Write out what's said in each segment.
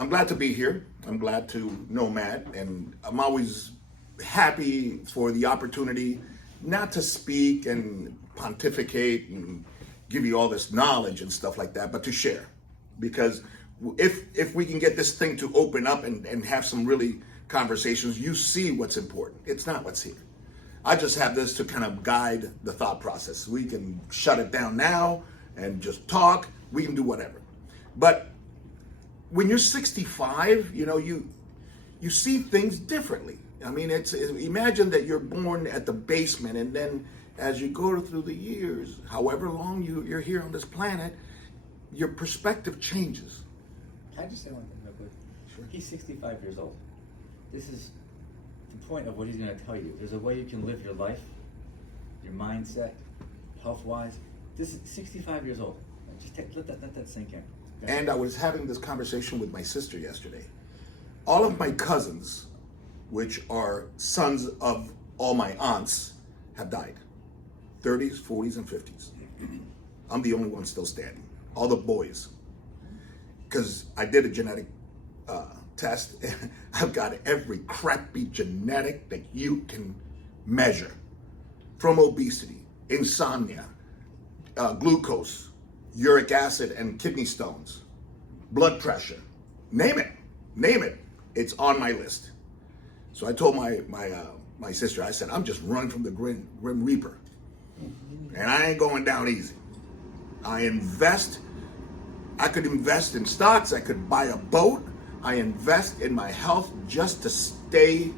I'm glad to be here. I'm glad to know Matt, and I'm always happy for the opportunity not to speak and pontificate and give you all this knowledge and stuff like that, but to share. Because if we can get this thing to open up and have some really conversations, you see what's important. It's not what's here. I just have this to kind of guide the thought process. We can shut it down now and just talk. We can do whatever. But when you're 65, you see things differently. I mean, imagine that you're born at the basement, and then as you go through the years, however long you're here on this planet, your perspective changes. Can I just say one thing real quick? Sure. He's 65 years old. This is the point of what he's going to tell you. There's a way you can live your life, your mindset, health-wise. This is 65 years old. Just let that sink in. And I was having this conversation with my sister yesterday. All of my cousins, which are sons of all my aunts, have died. 30s, 40s, and 50s. I'm the only one still standing. All the boys. Because I did a genetic test. And I've got every crappy genetic that you can measure. From obesity, insomnia, glucose, uric acid and kidney stones, blood pressure, name it. It's on my list. So I told my sister, I said, I'm just running from the Grim Reaper. And I ain't going down easy. I could invest in stocks, I could buy a boat, I invest in my health just to stay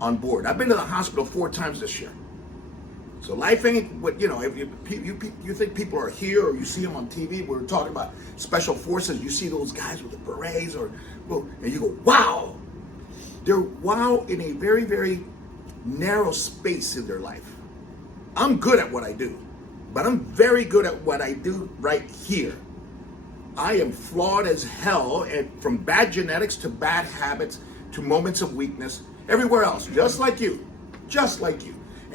on board. I've been to the hospital 4 times this year. So life ain't what, if you think people are here or you see them on TV, we're talking about special forces, you see those guys with the berets and you go, wow. They're wow in a very, very narrow space in their life. I'm good at what I do, but I'm very good at what I do right here. I am flawed as hell, and from bad genetics to bad habits to moments of weakness, everywhere else, just like you.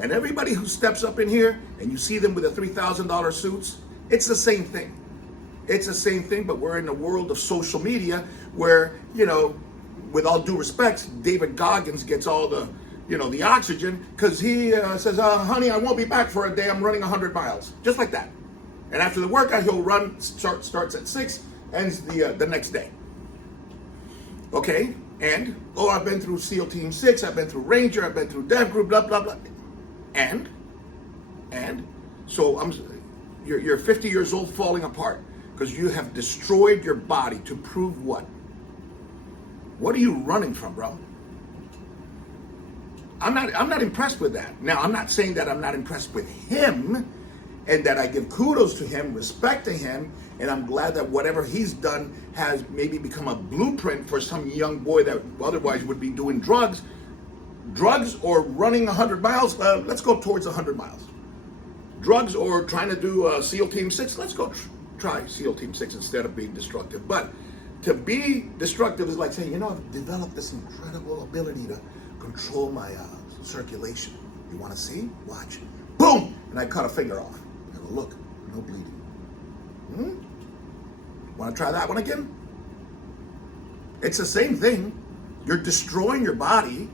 And everybody who steps up in here and you see them with the $3,000 suits, it's the same thing. It's the same thing, but we're in the world of social media where, with all due respect, David Goggins gets all the, the oxygen because he says, honey, I won't be back for a day. I'm running 100 miles. Just like that. And after the workout, he'll run, starts at 6, ends the next day. Okay? And, I've been through SEAL Team 6, I've been through Ranger, I've been through Dev Group, blah, blah, blah. And so you're 50 years old falling apart because you have destroyed your body to prove what? What are you running from, bro? I'm not impressed with that. Now, I'm not saying that I'm not impressed with him and that I give kudos to him, respect to him, and I'm glad that whatever he's done has maybe become a blueprint for some young boy that otherwise would be doing drugs or running 100 miles, let's go towards 100 miles. Drugs or trying to do SEAL Team 6, let's go try SEAL Team 6 instead of being destructive. But to be destructive is like saying, I've developed this incredible ability to control my circulation. You want to see? Watch. Boom! And I cut a finger off. I go, look, no bleeding. Want to try that one again? It's the same thing. You're destroying your body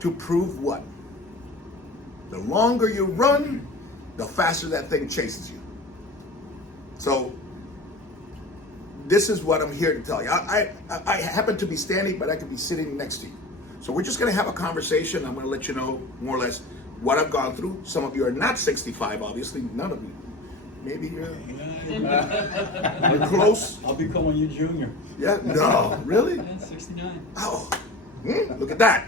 to prove what? The longer you run, the faster that thing chases you. So this is what I'm here to tell you. I happen to be standing, but I could be sitting next to you. So we're just going to have a conversation. I'm going to let you know more or less what I've gone through. Some of you are not 65, obviously. None of you. Maybe you're close. I'll be calling you Junior. Yeah? No, really? Yeah, 69. Oh, look at that.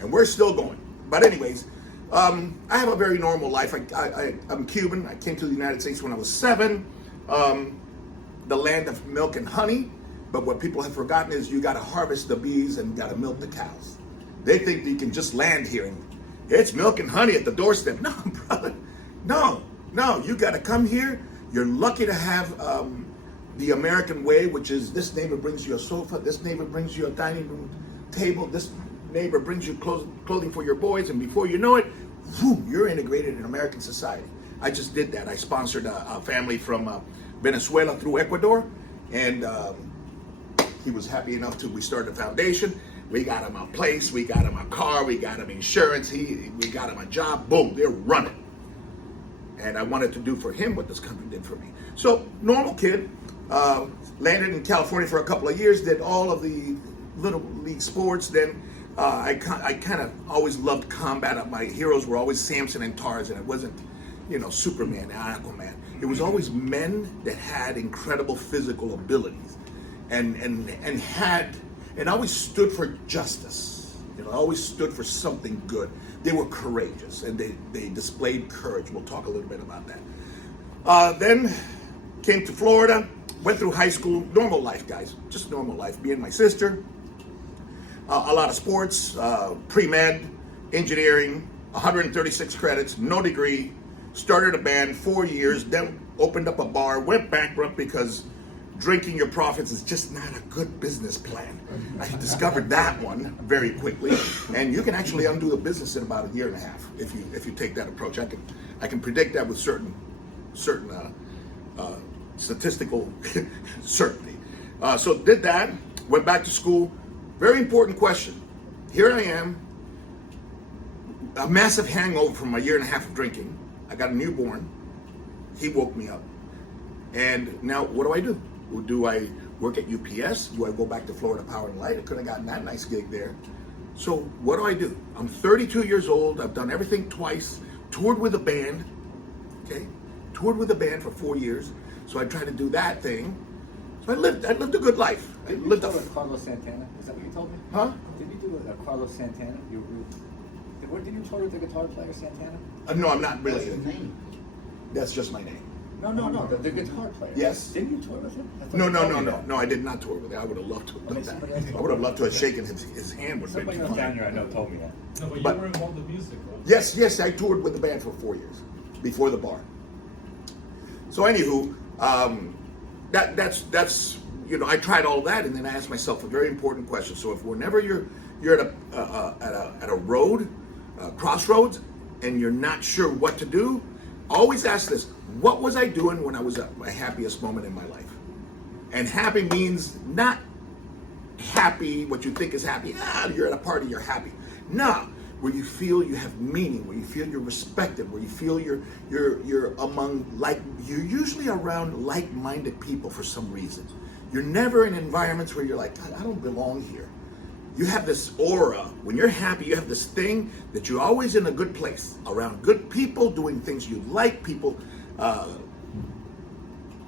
And we're still going. But anyways, I have a very normal life. I'm Cuban. I came to the United States when I was 7. The land of milk and honey. But what people have forgotten is you got to harvest the bees and got to milk the cows. They think you can just land here and it's milk and honey at the doorstep. No, brother. No. You got to come here. You're lucky to have the American way, which is this neighbor brings you a sofa, this neighbor brings you a dining room table, this neighbor brings you clothing for your boys, and before you know it, boom, you're integrated in American society. I just did that. I sponsored a family from Venezuela through Ecuador, and he was happy enough to, we started a foundation. We got him a place, we got him a car, we got him insurance, we got him a job, boom, they're running. And I wanted to do for him what this country did for me. So, normal kid, landed in California for a couple of years, did all of the little league sports. Then I kind of always loved combat. My heroes were always Samson and Tarzan. It wasn't, Superman, Aquaman. It was always men that had incredible physical abilities and always stood for justice. Always stood for something good. They were courageous and they displayed courage. We'll talk a little bit about that. Then came to Florida, went through high school, normal life, guys, just normal life. Me and my sister, a lot of sports, pre-med, engineering, 136 credits, no degree, started a band, 4 years, then opened up a bar, went bankrupt because drinking your profits is just not a good business plan. I discovered that one very quickly, and you can actually undo the business in about a year and a half if you take that approach. I can predict that with certain statistical certainty. So did that, went back to school. Very important question. Here I am, a massive hangover from a year and a half of drinking. I got a newborn. He woke me up. And now what do? Do I work at UPS? Do I go back to Florida Power and Light? I could have gotten that nice gig there. So what do? I'm 32 years old. I've done everything twice. Toured with a band. Okay? Toured with a band for 4 years. So I tried to do that thing. So I lived a good life. Did you tour with Carlos Santana? Is that what you told me? Huh? Did you do with Carlos Santana? Did you tour with the guitar player Santana? No, I'm not really. What's his name? That's just my name. No, the guitar player. Yes. Didn't you tour with him? No, I did not tour with him. I would have loved to have done that. I would have loved to have shaken his hand with Somebody else down here I know told me that. No, but you But- were involved in music, right? Yes, I toured with the band for 4 years before the bar. So anywho, that's I tried all that, and then I asked myself a very important question. So if whenever you're at a road, crossroads, and you're not sure what to do, always ask this: what was I doing when I was at my happiest moment in my life? And happy means not happy, what you think is happy. You're at a party, you're happy. No, where you feel you have meaning, where you feel you're respected, where you feel you're among you're usually around like-minded people for some reason. You're never in environments where you're like, I don't belong here. You have this aura. When you're happy, you have this thing that you're always in a good place, around good people, doing things you like. People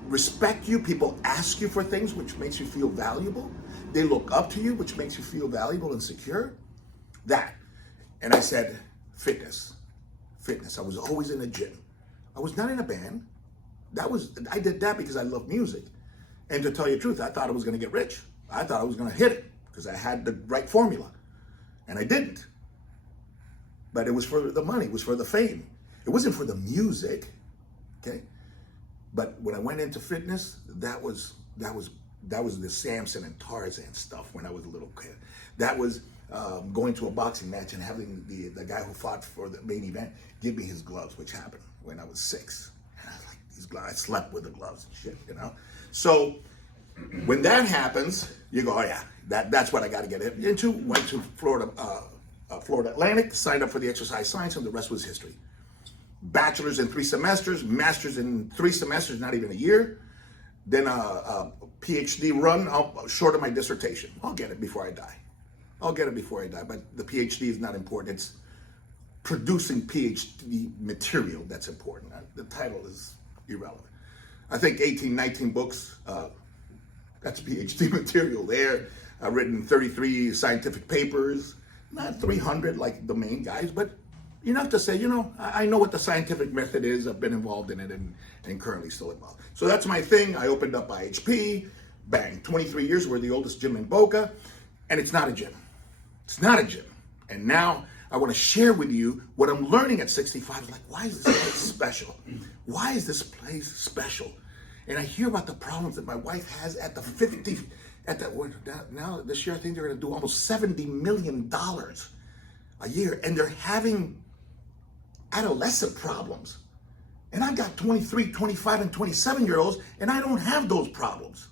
respect you. People ask you for things, which makes you feel valuable. They look up to you, which makes you feel valuable and secure. That. And I said, fitness. I was always in a gym. I was not in a band. I did that because I love music. And to tell you the truth, I thought I was going to get rich. I thought I was going to hit it because I had the right formula. And I didn't. But it was for the money. It was for the fame. It wasn't for the music. Okay? But when I went into fitness, that was the Samson and Tarzan stuff when I was a little kid. That was going to a boxing match and having the guy who fought for the main event give me his gloves, which happened when I was 6. And I was like, these gloves, I slept with the gloves and shit, So when that happens, you go, oh yeah, that's what I got to get into. Went to Florida Atlantic, signed up for the exercise science, and the rest was history. Bachelor's in 3 semesters, master's in 3 semesters, not even a year. Then a PhD run short of my dissertation. I'll get it before I die. But the PhD is not important. It's producing PhD material that's important. The title is irrelevant. I think 18, 19 books, that's PhD material there. I've written 33 scientific papers, not 300 like the main guys, but enough to say, I know what the scientific method is. I've been involved in it and currently still involved. So that's my thing. I opened up IHP, bang, 23 years. We're the oldest gym in Boca, and it's not a gym. It's not a gym. And now I want to share with you what I'm learning at 65. It's like, why is this place special? Why is this place special? And I hear about the problems that my wife has at the 50, now this year I think they're going to do almost $70 million a year. And they're having adolescent problems. And I've got 23, 25, and 27-year-olds, and I don't have those problems.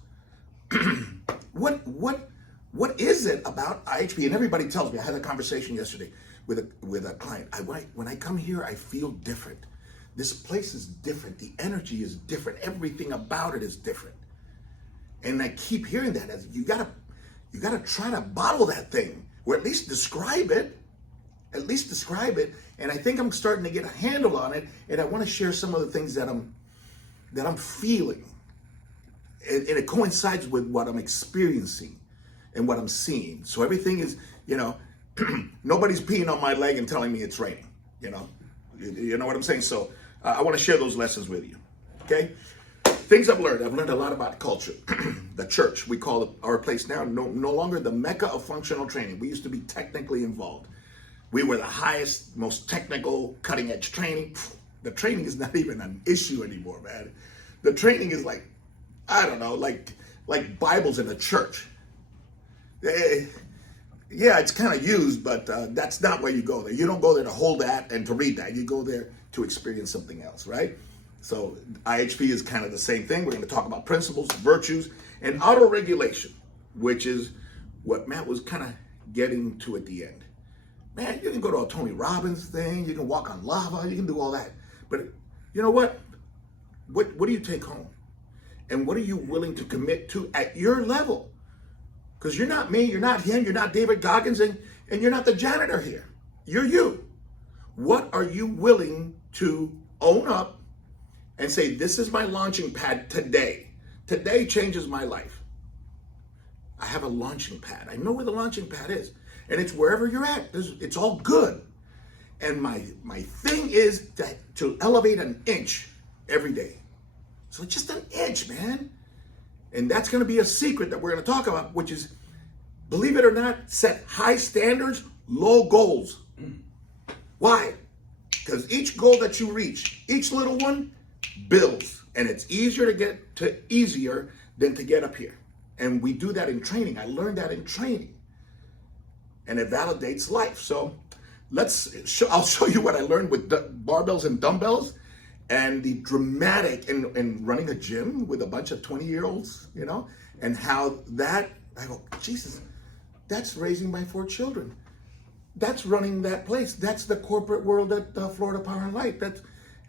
what is it about IHP? And everybody tells me. I had a conversation yesterday with a client. When I come here, I feel different. This place is different. The energy is different. Everything about it is different. And I keep hearing that as you gotta try to bottle that thing, or at least describe it. At least describe it. And I think I'm starting to get a handle on it. And I want to share some of the things that I'm feeling. And it coincides with what I'm experiencing and what I'm seeing. So everything is, nobody's peeing on my leg and telling me it's raining. You know what I'm saying? So I want to share those lessons with you. Okay. Things I've learned. I've learned a lot about culture. The church, we call our place now no longer the mecca of functional training. We used to be technically involved. We were the highest, most technical, cutting edge training. The training is not even an issue anymore, man. The training is like, I don't know, like Bibles in a church. Yeah, it's kind of used, but that's not where you go there. You don't go there to hold that and to read that. You go there to experience something else, right? So IHP is kind of the same thing. We're going to talk about principles, virtues, and auto-regulation, which is what Matt was kind of getting to at the end. Man, you can go to a Tony Robbins thing. You can walk on lava. You can do all that. But you know what? What do you take home? And what are you willing to commit to at your level? Because you're not me, you're not him, you're not David Goggins, and you're not the janitor here. You're you. What are you willing to own up and say, this is my launching pad today. Today changes my life. I have a launching pad. I know where the launching pad is. And it's wherever you're at. It's all good. And my thing is to elevate an inch every day. So just an inch, man. And that's going to be a secret that we're going to talk about, which is, believe it or not, set high standards, low goals. Why? Because each goal that you reach, each little one, builds. And it's easier to get to easier than to get up here. And we do that in training. I learned that in training. And it validates life. So I'll show you what I learned with barbells and dumbbells and the dramatic and running a gym with a bunch of 20-year-olds, and how that, I go, Jesus, that's raising my 4 children. That's running that place. That's the corporate world at Florida Power and Light.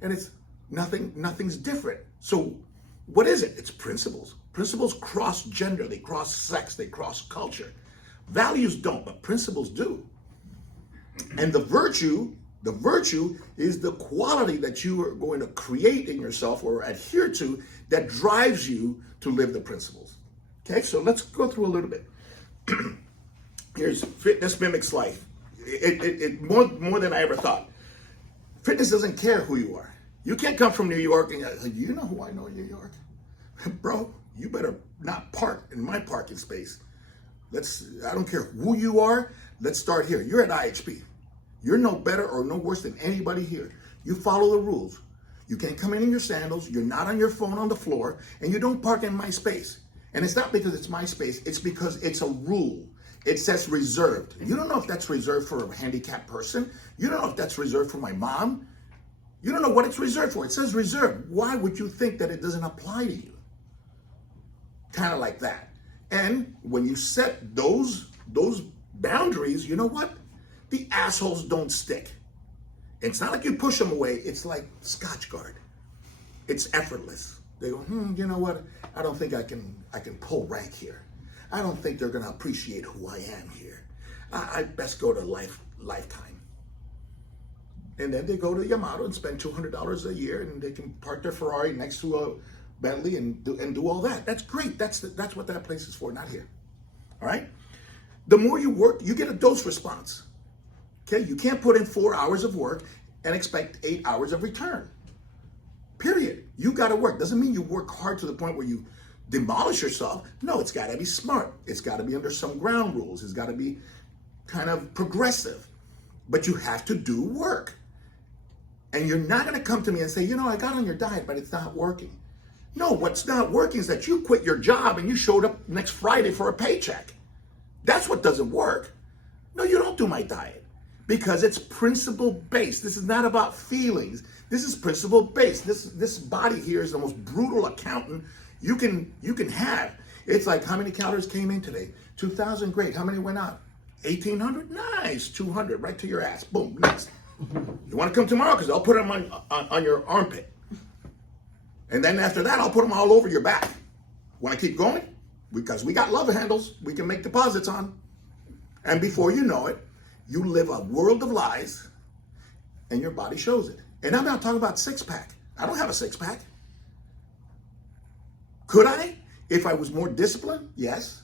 And it's nothing's different. So what is it? It's principles. Principles cross gender, they cross sex, they cross culture. Values don't, but principles do. And the virtue is the quality that you are going to create in yourself or adhere to that drives you to live the principles. Okay, so let's go through a little bit. Here's fitness mimics life. It more than I ever thought. Fitness doesn't care who you are. You can't come from New York and you know who I know in New York? Bro, you better not park in my parking space. I don't care who you are. Let's start here. You're at IHP. You're no better or no worse than anybody here. You follow the rules. You can't come in your sandals. You're not on your phone on the floor, and you don't park in my space. And it's not because it's my space. It's because it's a rule. It says reserved. You don't know if that's reserved for a handicapped person. You don't know if that's reserved for my mom. You don't know what it's reserved for. It says reserved. Why would you think that it doesn't apply to you? Kind of like that. And when you set those boundaries, you know what? The assholes don't stick. It's not like you push them away. It's like Scotch Guard. It's effortless. They go, you know what? I don't think I can pull rank here. I don't think they're gonna appreciate who I am here. I best go to Lifetime. And then they go to Yamato and spend $200 a year, and they can park their Ferrari next to a Bentley and do all that. That's great. That's what that place is for, not here. All right? The more you work, you get a dose response. Okay? You can't put in 4 hours of work and expect 8 hours of return. Period. You got to work. Doesn't mean you work hard to the point where you demolish yourself. No, it's got to be smart. It's got to be under some ground rules. It's got to be kind of progressive. But you have to do work. And you're not going to come to me and say, I got on your diet, but it's not working. No, what's not working is that you quit your job and you showed up next Friday for a paycheck. That's what doesn't work. No, you don't do my diet because it's principle-based. This is not about feelings. This is principle-based. This body here is the most brutal accountant you can have. It's like, how many calories came in today? 2,000, great. How many went out? 1,800, nice. 200, right to your ass. Boom, next. You want to come tomorrow? Because I'll put them on your armpit. And then after that, I'll put them all over your back. Want to keep going? Because we got love handles we can make deposits on. And before you know it, you live a world of lies and your body shows it. And I'm not talking about six-pack. I don't have a six-pack. Could I? If I was more disciplined? Yes.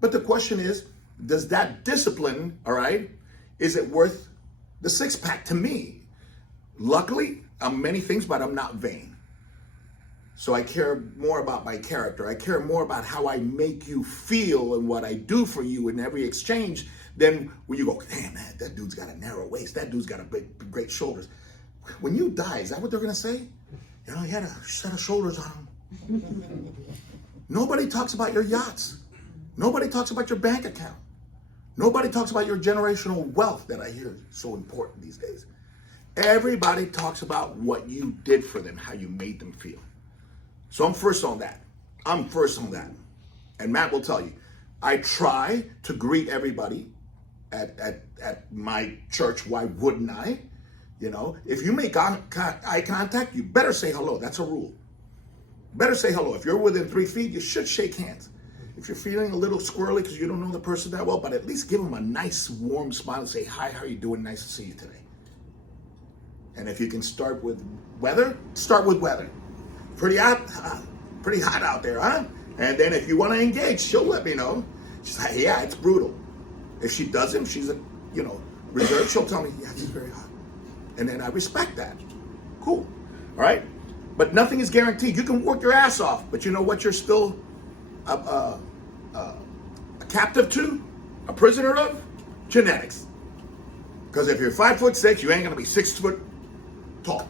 But the question is, does that discipline, all right, is it worth the six-pack to me? Luckily, I'm many things, but I'm not vain. So I care more about my character. I care more about how I make you feel and what I do for you in every exchange than when you go, damn, man, that dude's got a narrow waist. That dude's got a great shoulders. When you die, is that what they're going to say? You know, he had a set of shoulders on him. Nobody talks about your yachts. Nobody talks about your bank account. Nobody talks about your generational wealth that I hear is so important these days. Everybody talks about what you did for them, how you made them feel. So I'm first on that. And Matt will tell you, I try to greet everybody at my church. Why wouldn't I? You know, if you make eye contact, you better say hello. That's a rule. Better say hello. If you're within 3 feet, you should shake hands. If you're feeling a little squirrely because you don't know the person that well, but at least give them a nice warm smile and say, hi, how are you doing? Nice to see you today. And if you can start with weather, start with weather. Pretty hot out there, huh? And then if you want to engage, she'll let me know. She's like, yeah, it's brutal. If she doesn't, she's reserved, she'll tell me, yeah, it's very hot. And then I respect that. Cool, all right? But nothing is guaranteed. You can work your ass off, but you know what you're still a captive to, a prisoner of? Genetics. Because if you're 5'6", you ain't gonna be 6 foot tall.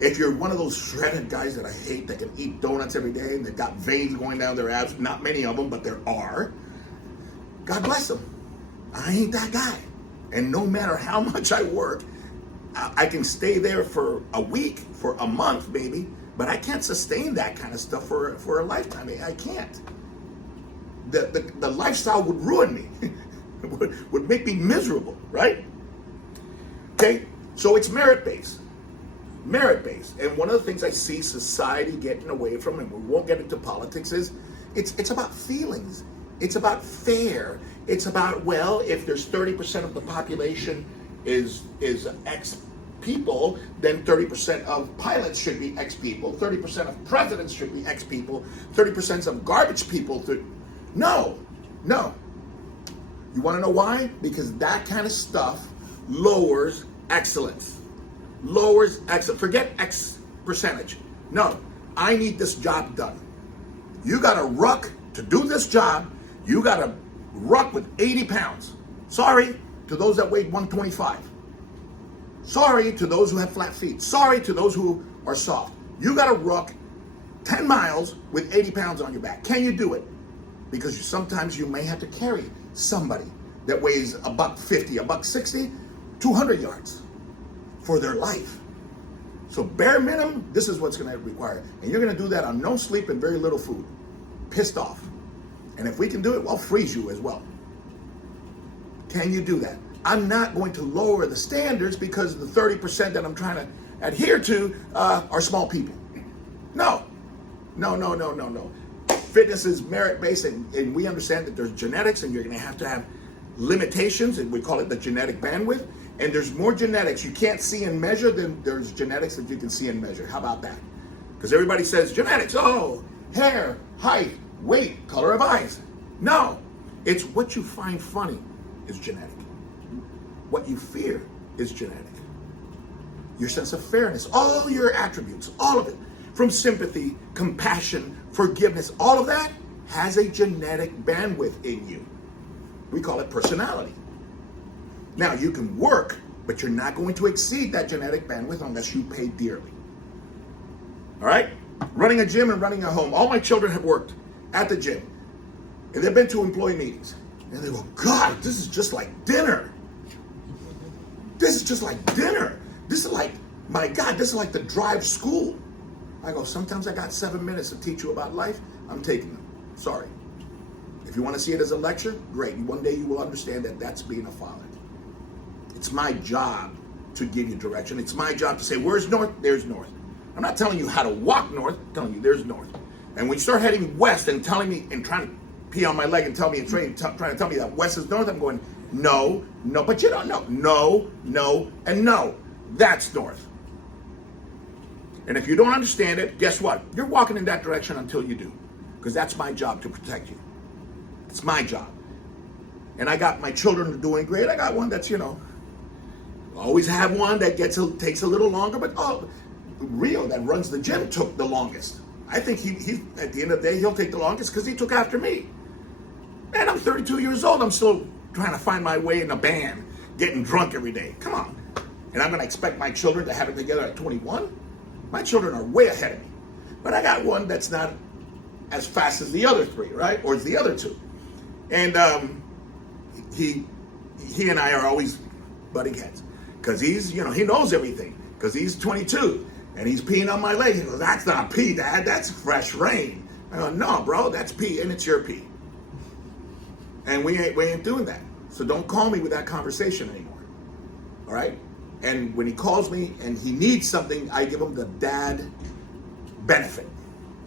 If you're one of those shredded guys that I hate that can eat donuts every day and they've got veins going down their abs, not many of them, but there are, God bless them. I ain't that guy. And no matter how much I work, I can stay there for a week, for a month maybe, but I can't sustain that kind of stuff for a lifetime. I can't. The lifestyle would ruin me, would make me miserable, right? Okay, so it's merit-based. Merit-based. And one of the things I see society getting away from, and we won't get into politics, is it's about feelings. It's about fair. It's about, well, if there's 30% of the population is X people, then 30% of pilots should be X people, 30% of presidents should be X people, 30% of garbage people. No. You want to know why? Because that kind of stuff lowers excellence. Forget X percentage. No, I need this job done. You got to ruck to do this job. You got to ruck with 80 pounds. Sorry to those that weigh 125. Sorry to those who have flat feet. Sorry to those who are soft. You got to ruck 10 miles with 80 pounds on your back. Can you do it? Because sometimes you may have to carry somebody that weighs $150, $160, 200 yards for their life. So bare minimum, this is what's going to require. And you're going to do that on no sleep and very little food. Pissed off. And if we can do it, I'll freeze you as well. Can you do that? I'm not going to lower the standards because the 30% that I'm trying to adhere to are small people. No. Fitness is merit-based, and we understand that there's genetics, and you're going to have limitations, and we call it the genetic bandwidth. And there's more genetics you can't see and measure than there's genetics that you can see and measure. How about that? Because everybody says genetics, hair, height, weight, color of eyes. No, it's what you find funny is genetic. What you fear is genetic. Your sense of fairness, all your attributes, all of it, from sympathy, compassion, forgiveness, all of that has a genetic bandwidth in you. We call it personality. Now, you can work, but you're not going to exceed that genetic bandwidth unless you pay dearly. All right? Running a gym and running a home. All my children have worked at the gym. And they've been to employee meetings. And they go, God, this is just like dinner. This is just like dinner. This is like, my God, this is like the drive school. I go, sometimes I got 7 minutes to teach you about life. I'm taking them. Sorry. If you want to see it as a lecture, great. One day you will understand that that's being a father. It's my job to give you direction. It's my job to say, where's north? There's north. I'm not telling you how to walk north, I'm telling you there's north. And when you start heading west and telling me and trying to pee on my leg and tell me and trying to tell me that west is north, I'm going, no, but you don't know. No, and no. That's north. And if you don't understand it, guess what? You're walking in that direction until you do. Because that's my job to protect you. It's my job. And I got my children doing great. I got one that's, always have one that takes a little longer, but Rio that runs the gym took the longest. I think he at the end of the day, he'll take the longest because he took after me. Man, I'm 32 years old. I'm still trying to find my way in a band, getting drunk every day. Come on. And I'm going to expect my children to have it together at 21? My children are way ahead of me. But I got one that's not as fast as the other three, right? Or as the other two. And he and I are always butting heads. Because he's, he knows everything. Because he's 22. And he's peeing on my leg. He goes, that's not pee, Dad. That's fresh rain. I go, no, bro, that's pee, and it's your pee. And we ain't doing that. So don't call me with that conversation anymore. All right? And when he calls me and he needs something, I give him the dad benefit.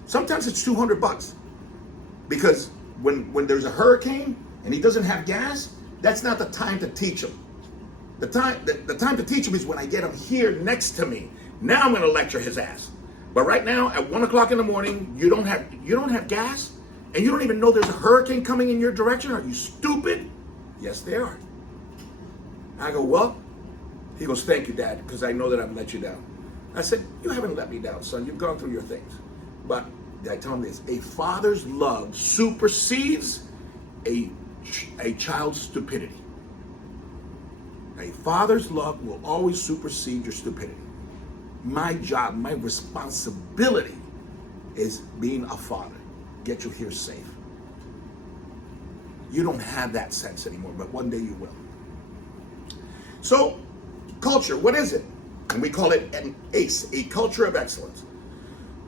Sometimes it's $200. Because when there's a hurricane and he doesn't have gas, that's not the time to teach him. The time to teach him is when I get him here next to me. Now I'm going to lecture his ass. But right now, at 1 o'clock in the morning, you don't have gas, and you don't even know there's a hurricane coming in your direction. Are you stupid? Yes, they are. I go, well, he goes, thank you, Dad, because I know that I've let you down. I said, you haven't let me down, son. You've gone through your things. But I tell him this: a father's love supersedes a child's stupidity. A father's love will always supersede your stupidity. My job, my responsibility is being a father. Get you here safe. You don't have that sense anymore, but one day you will. So, culture, what is it? And we call it an ACE, a culture of excellence.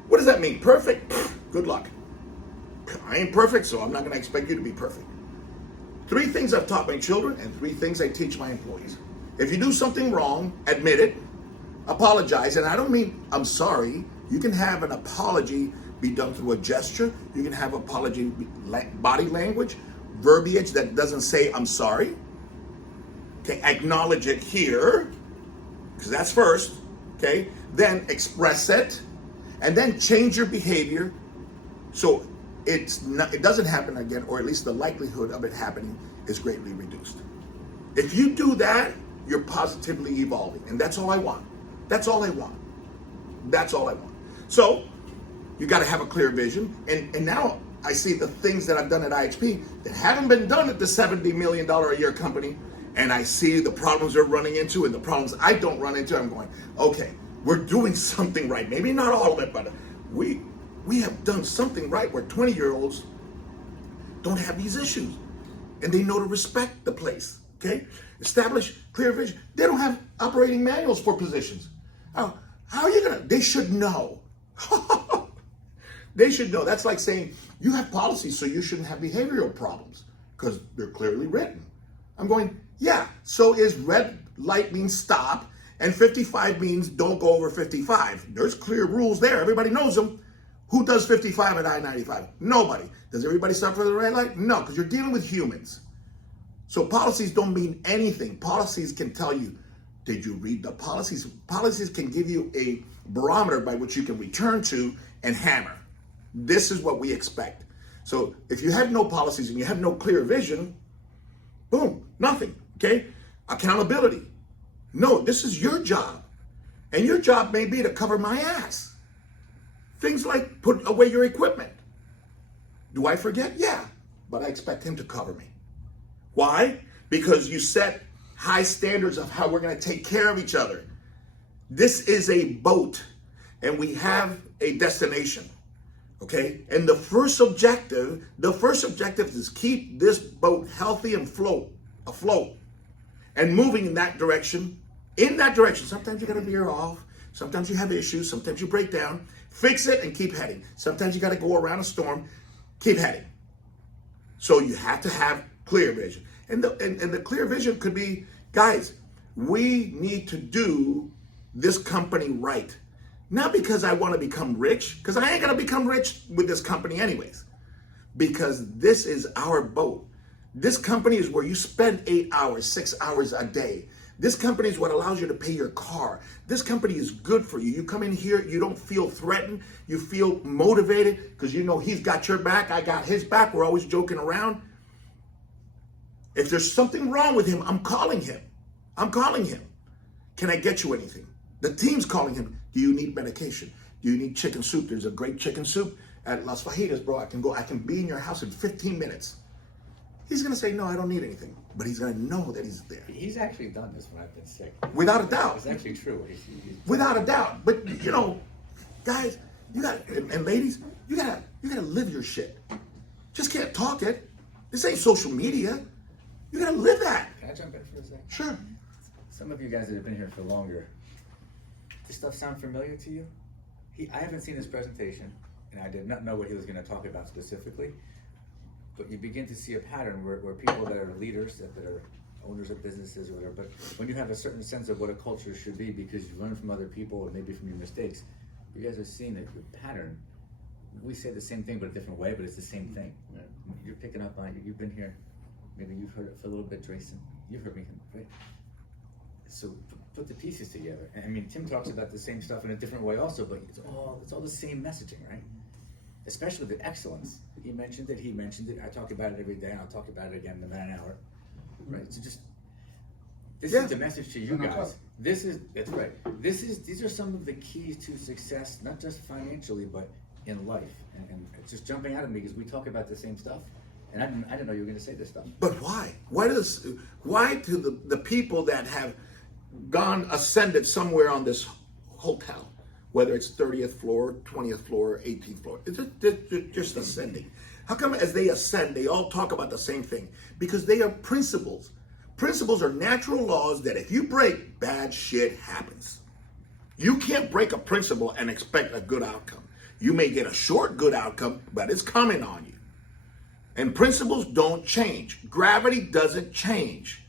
What does that mean? Perfect? Good luck. I ain't perfect, so I'm not going to expect you to be perfect. 3 things I've taught my children and 3 things I teach my employees. If you do something wrong, admit it, apologize, and I don't mean I'm sorry. You can have an apology be done through a gesture. You can have apology, body language, verbiage that doesn't say I'm sorry. Okay, acknowledge it here, because that's first. Okay, then express it, and then change your behavior so it doesn't happen again, or at least the likelihood of it happening is greatly reduced. If you do that, you're positively evolving, and that's all I want. That's all I want. That's all I want. So you got to have a clear vision, and now I see the things that I've done at IHP that haven't been done at the $70 million a year company, and I see the problems they're running into and the problems I don't run into. I'm going, okay, we're doing something right. Maybe not all of it, but we have done something right where 20-year-olds don't have these issues, and they know to respect the place. Okay, establish clear vision. They don't have operating manuals for positions. How are you gonna? They should know. They should know. That's like saying you have policies, so you shouldn't have behavioral problems because they're clearly written. I'm going, yeah. So is red light means stop, and 55 means don't go over 55. There's clear rules there. Everybody knows them. Who does 55 at I-95? Nobody. Does everybody stop for the red light? No, because you're dealing with humans. So policies don't mean anything. Policies can tell you, did you read the policies? Policies can give you a barometer by which you can return to and hammer. This is what we expect. So if you have no policies and you have no clear vision, boom, nothing, okay? Accountability. No, this is your job. And your job may be to cover my ass. Things like put away your equipment. Do I forget? Yeah, but I expect him to cover me. Why? Because you set high standards of how we're going to take care of each other. This is a boat, and we have a destination, okay? And the first objective is keep this boat healthy and afloat, and moving in that direction. Sometimes you got to veer off. Sometimes you have issues. Sometimes you break down. Fix it and keep heading. Sometimes you got to go around a storm. Keep heading. So you have to have clear vision. And the clear vision could be, guys, we need to do this company right. Not because I want to become rich, because I ain't going to become rich with this company anyways. Because this is our boat. This company is where you spend 8 hours, 6 hours a day. This company is what allows you to pay your car. This company is good for you. You come in here, you don't feel threatened. You feel motivated because you know he's got your back, I got his back. We're always joking around. If there's something wrong with him, I'm calling him. I'm calling him. Can I get you anything? The team's calling him. Do you need medication? Do you need chicken soup? There's a great chicken soup at Las Fajitas, bro. I can be in your house in 15 minutes. He's going to say, no, I don't need anything. But he's going to know that he's there. He's actually done this when I've been sick. Without a doubt. It's actually true. Without a doubt. But, you know, guys, you got, and ladies, you got to live your shit. Just can't talk it. This ain't social media. You got to live that. Can I jump in for a second? Sure. Some of you guys that have been here for longer, does stuff sound familiar to you? I haven't seen his presentation, and I did not know what he was going to talk about specifically. But you begin to see a pattern where people that are leaders, that are owners of businesses or whatever, but when you have a certain sense of what a culture should be because you learn from other people or maybe from your mistakes, you guys are seeing a pattern. We say the same thing but a different way, but it's the same thing. Yeah. You're picking up on it. You've been here. Maybe you've heard it for a little bit, Drayson. You've heard me, right? So put the pieces together. I mean, Tim talks about the same stuff in a different way also, but it's all the same messaging, right? Especially the excellence. He mentioned it, I talk about it every day, I'll talk about it again in about an hour. Right? So just this is the message to you guys. That's right. These are some of the keys to success, not just financially, but in life. And it's just jumping out at me because we talk about the same stuff. And I didn't know you were gonna say this stuff. But why? Why to the people that have ascended somewhere on this hotel, whether it's 30th floor, 20th floor, 18th floor, it's just ascending. How come as they ascend, they all talk about the same thing? Because they are principles. Principles are natural laws that if you break, bad shit happens. You can't break a principle and expect a good outcome. You may get a short good outcome, but it's coming on you. And principles don't change. Gravity doesn't change.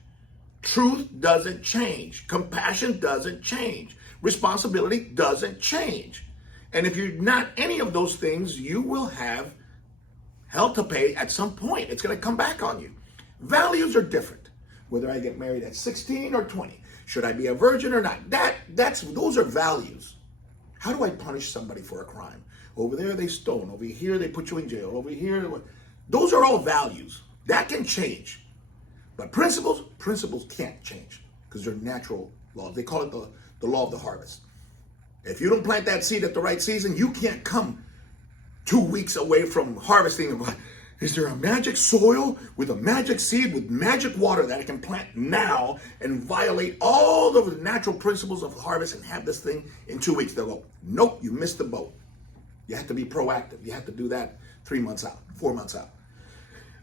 Truth doesn't change. Compassion doesn't change. Responsibility doesn't change. And if you're not any of those things, you will have hell to pay at some point. It's going to come back on you. Values are different. Whether I get married at 16 or 20, should I be a virgin or not? Those are values. How do I punish somebody for a crime? Over there they stone. Over here they put you in jail. Over here, those are all values. That can change. But principles can't change because they're natural laws. They call it the law of the harvest. If you don't plant that seed at the right season, you can't come 2 weeks away from harvesting. Is there a magic soil with a magic seed with magic water that I can plant now and violate all the natural principles of harvest and have this thing in 2 weeks? They'll go, nope, you missed the boat. You have to be proactive. You have to do that 3 months out, 4 months out.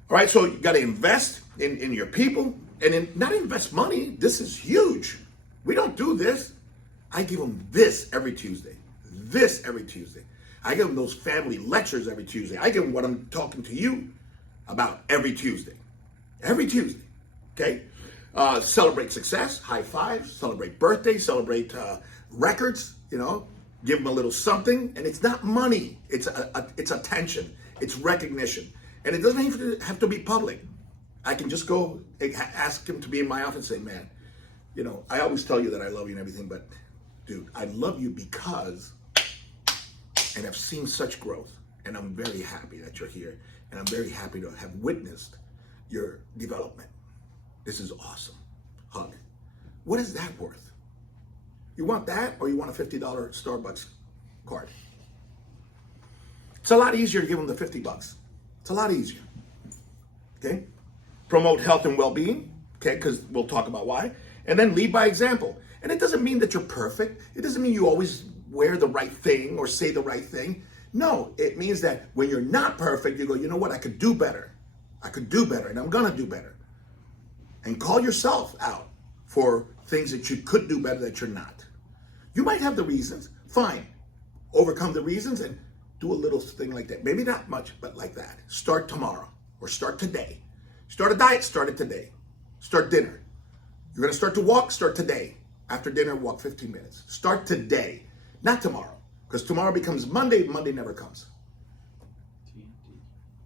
All right, so you got to invest in your people and not invest money. This is huge. We don't do this. I give them this every Tuesday. This every Tuesday. I give them those family lectures every Tuesday. I give them what I'm talking to you about every Tuesday. Every Tuesday, okay? Celebrate success, high fives, celebrate birthdays, celebrate records, give them a little something. And it's not money. It's attention. It's recognition. And it doesn't even have to be public. I can just go ask him to be in my office and say, man, I always tell you that I love you and everything, but dude, I love you because, and I've seen such growth, and I'm very happy that you're here, and I'm very happy to have witnessed your development. This is awesome. Hug. What is that worth? You want that, or you want a $50 Starbucks card? It's a lot easier to give them the $50. It's a lot easier. Okay? Promote health and well-being, okay, because we'll talk about why. And then lead by example. And it doesn't mean that you're perfect. It doesn't mean you always wear the right thing or say the right thing. No, it means that when you're not perfect, you go, you know what, I could do better. I could do better, and I'm going to do better. And call yourself out for things that you could do better that you're not. You might have the reasons. Fine. Overcome the reasons and do a little thing like that. Maybe not much, but like that. Start tomorrow. or start today. Start a diet, start it today. Start dinner. You're going to start to walk, start today. After dinner, walk 15 minutes. Start today, not tomorrow. Because tomorrow becomes Monday, Monday never comes. TNT.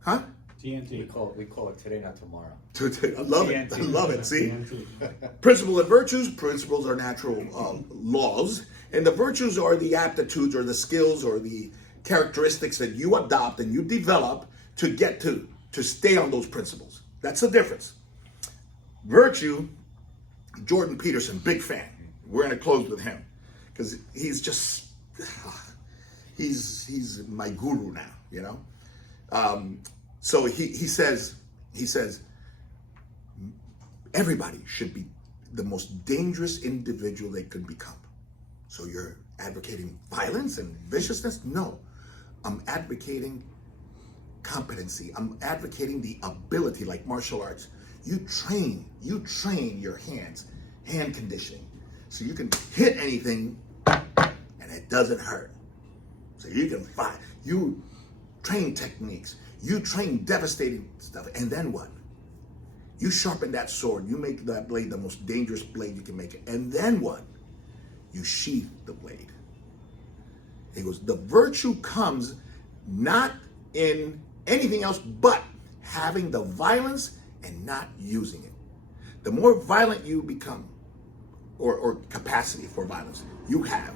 Huh? TNT. We call it today, not tomorrow. I love it. I love it. See? TNT. Principles and virtues. Principles are natural laws. And the virtues are the aptitudes or the skills or the characteristics that you adopt and you develop to get to stay on those principles. That's the difference. Virtue, Jordan Peterson, big fan. We're going to close with him because he's just, he's my guru now, you know? So he says, everybody should be the most dangerous individual they could become. So you're advocating violence and viciousness? No, I'm advocating competency. I'm advocating the ability, like martial arts. You train your hands, hand conditioning, so you can hit anything and it doesn't hurt. So you can fight. You train techniques. You train devastating stuff. And then what? You sharpen that sword. You make that blade the most dangerous blade you can make it. And then what? You sheath the blade. He goes, the virtue comes not in anything else but having the violence and not using it. The more violent you become, or capacity for violence you have,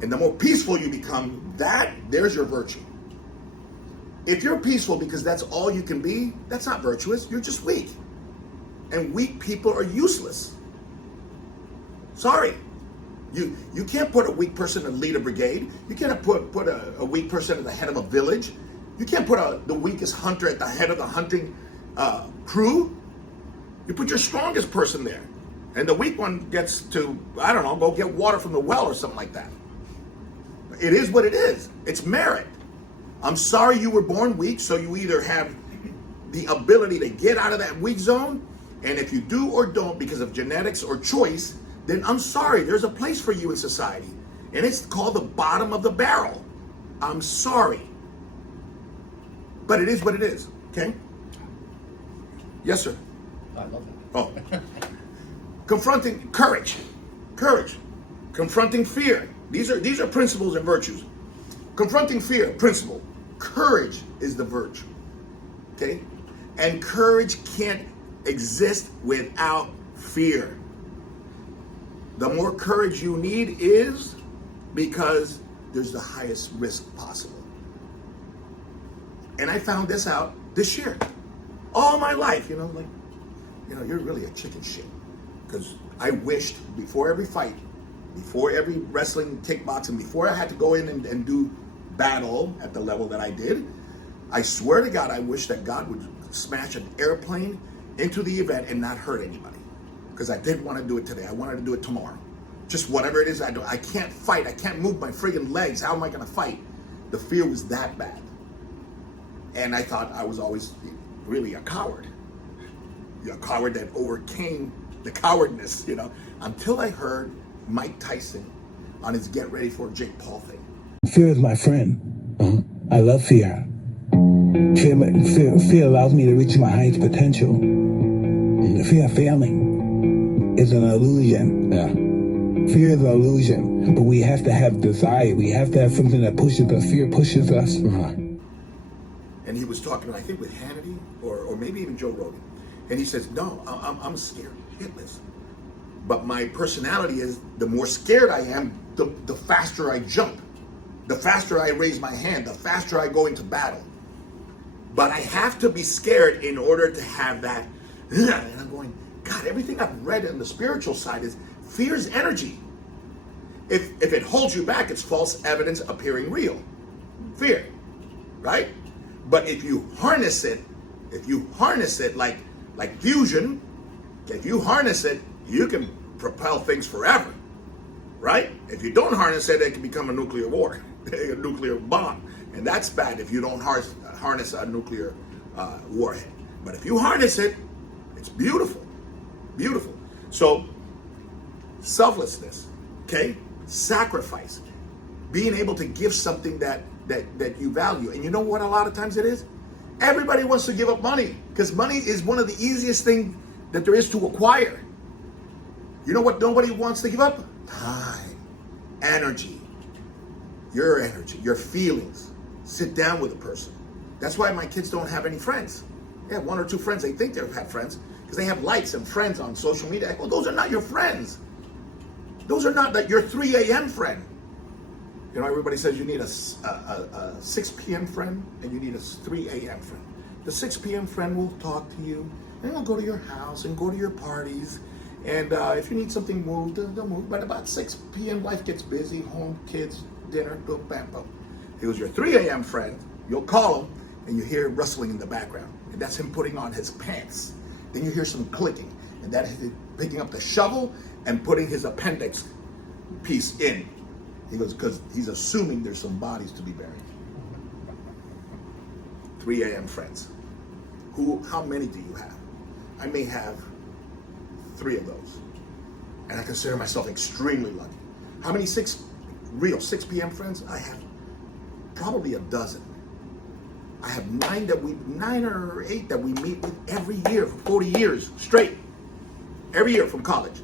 and the more peaceful you become, there's your virtue. If you're peaceful because that's all you can be, that's not virtuous. You're just weak. And weak people are useless. Sorry. You can't put a weak person to lead a brigade. You can't put a weak person at the head of a village. You can't put the weakest hunter at the head of the hunting crew. You put your strongest person there. And the weak one gets to, I don't know, go get water from the well or something like that. It is what it is. It's merit. I'm sorry you were born weak, so you either have the ability to get out of that weak zone, and if you do or don't because of genetics or choice, then I'm sorry, there's a place for you in society. And it's called the bottom of the barrel. I'm sorry. But it is what it is, okay? Yes, sir. I love that. Oh. Confronting courage. Confronting fear. These are principles and virtues. Confronting fear, principle. Courage is the virtue. Okay? And courage can't exist without fear. The more courage you need is because there's the highest risk possible. And I found this out this year. All my life, you're really a chicken shit. Because I wished before every fight, before every wrestling, kickboxing, before I had to go in and do battle at the level that I did, I swear to God, I wish that God would smash an airplane into the event and not hurt anybody. Because I didn't want to do it today. I wanted to do it tomorrow. Just whatever it is I do. I can't fight. I can't move my friggin' legs. How am I going to fight? The fear was that bad. And I thought I was always really a coward. A coward that overcame the cowardness, until I heard Mike Tyson on his Get Ready for Jake Paul thing. Fear is my friend. I love fear. Fear allows me to reach my highest potential. Fear of failing is an illusion. Yeah. Fear is an illusion, but we have to have desire. We have to have something that pushes us. Fear pushes us. And he was talking, I think, with Hannity or maybe even Joe Rogan. And he says, no, I'm scared shitless. But my personality is, the more scared I am, the faster I jump. The faster I raise my hand, the faster I go into battle. But I have to be scared in order to have that. And I'm going, God, everything I've read on the spiritual side is fear is energy. If it holds you back, it's false evidence appearing real. Fear, right? But if you harness it like fusion, if you harness it, you can propel things forever, right? If you don't harness it, it can become a nuclear war, a nuclear bomb. And that's bad if you don't harness a nuclear warhead. But if you harness it, it's beautiful, beautiful. So selflessness, okay? Sacrifice, being able to give something that you value. And you know what a lot of times it is? Everybody wants to give up money because money is one of the easiest things that there is to acquire. You know what nobody wants to give up? Time, energy, your feelings. Sit down with a person. That's why my kids don't have any friends. They have one or two friends. They think they have friends because they have likes and friends on social media. Well, those are not your friends. Those are not your 3 a.m. friend. You know, everybody says you need a 6 p.m. friend and you need a 3 a.m. friend. The 6 p.m. friend will talk to you and they'll go to your house and go to your parties. And if you need something moved, they'll move. But about 6 p.m., life gets busy, home, kids, dinner, boom, bam, boom. He was your 3 a.m. friend. You'll call him and you hear rustling in the background. And that's him putting on his pants. Then you hear some clicking. And that is him picking up the shovel and putting his appendix piece in. He goes, because he's assuming there's some bodies to be buried. 3 a.m. friends. How many do you have? I may have 3 of those. And I consider myself extremely lucky. How many 6 p.m. friends? I have probably a dozen. I have 9 or 8 that we meet with every year for 40 years straight. Every year from college.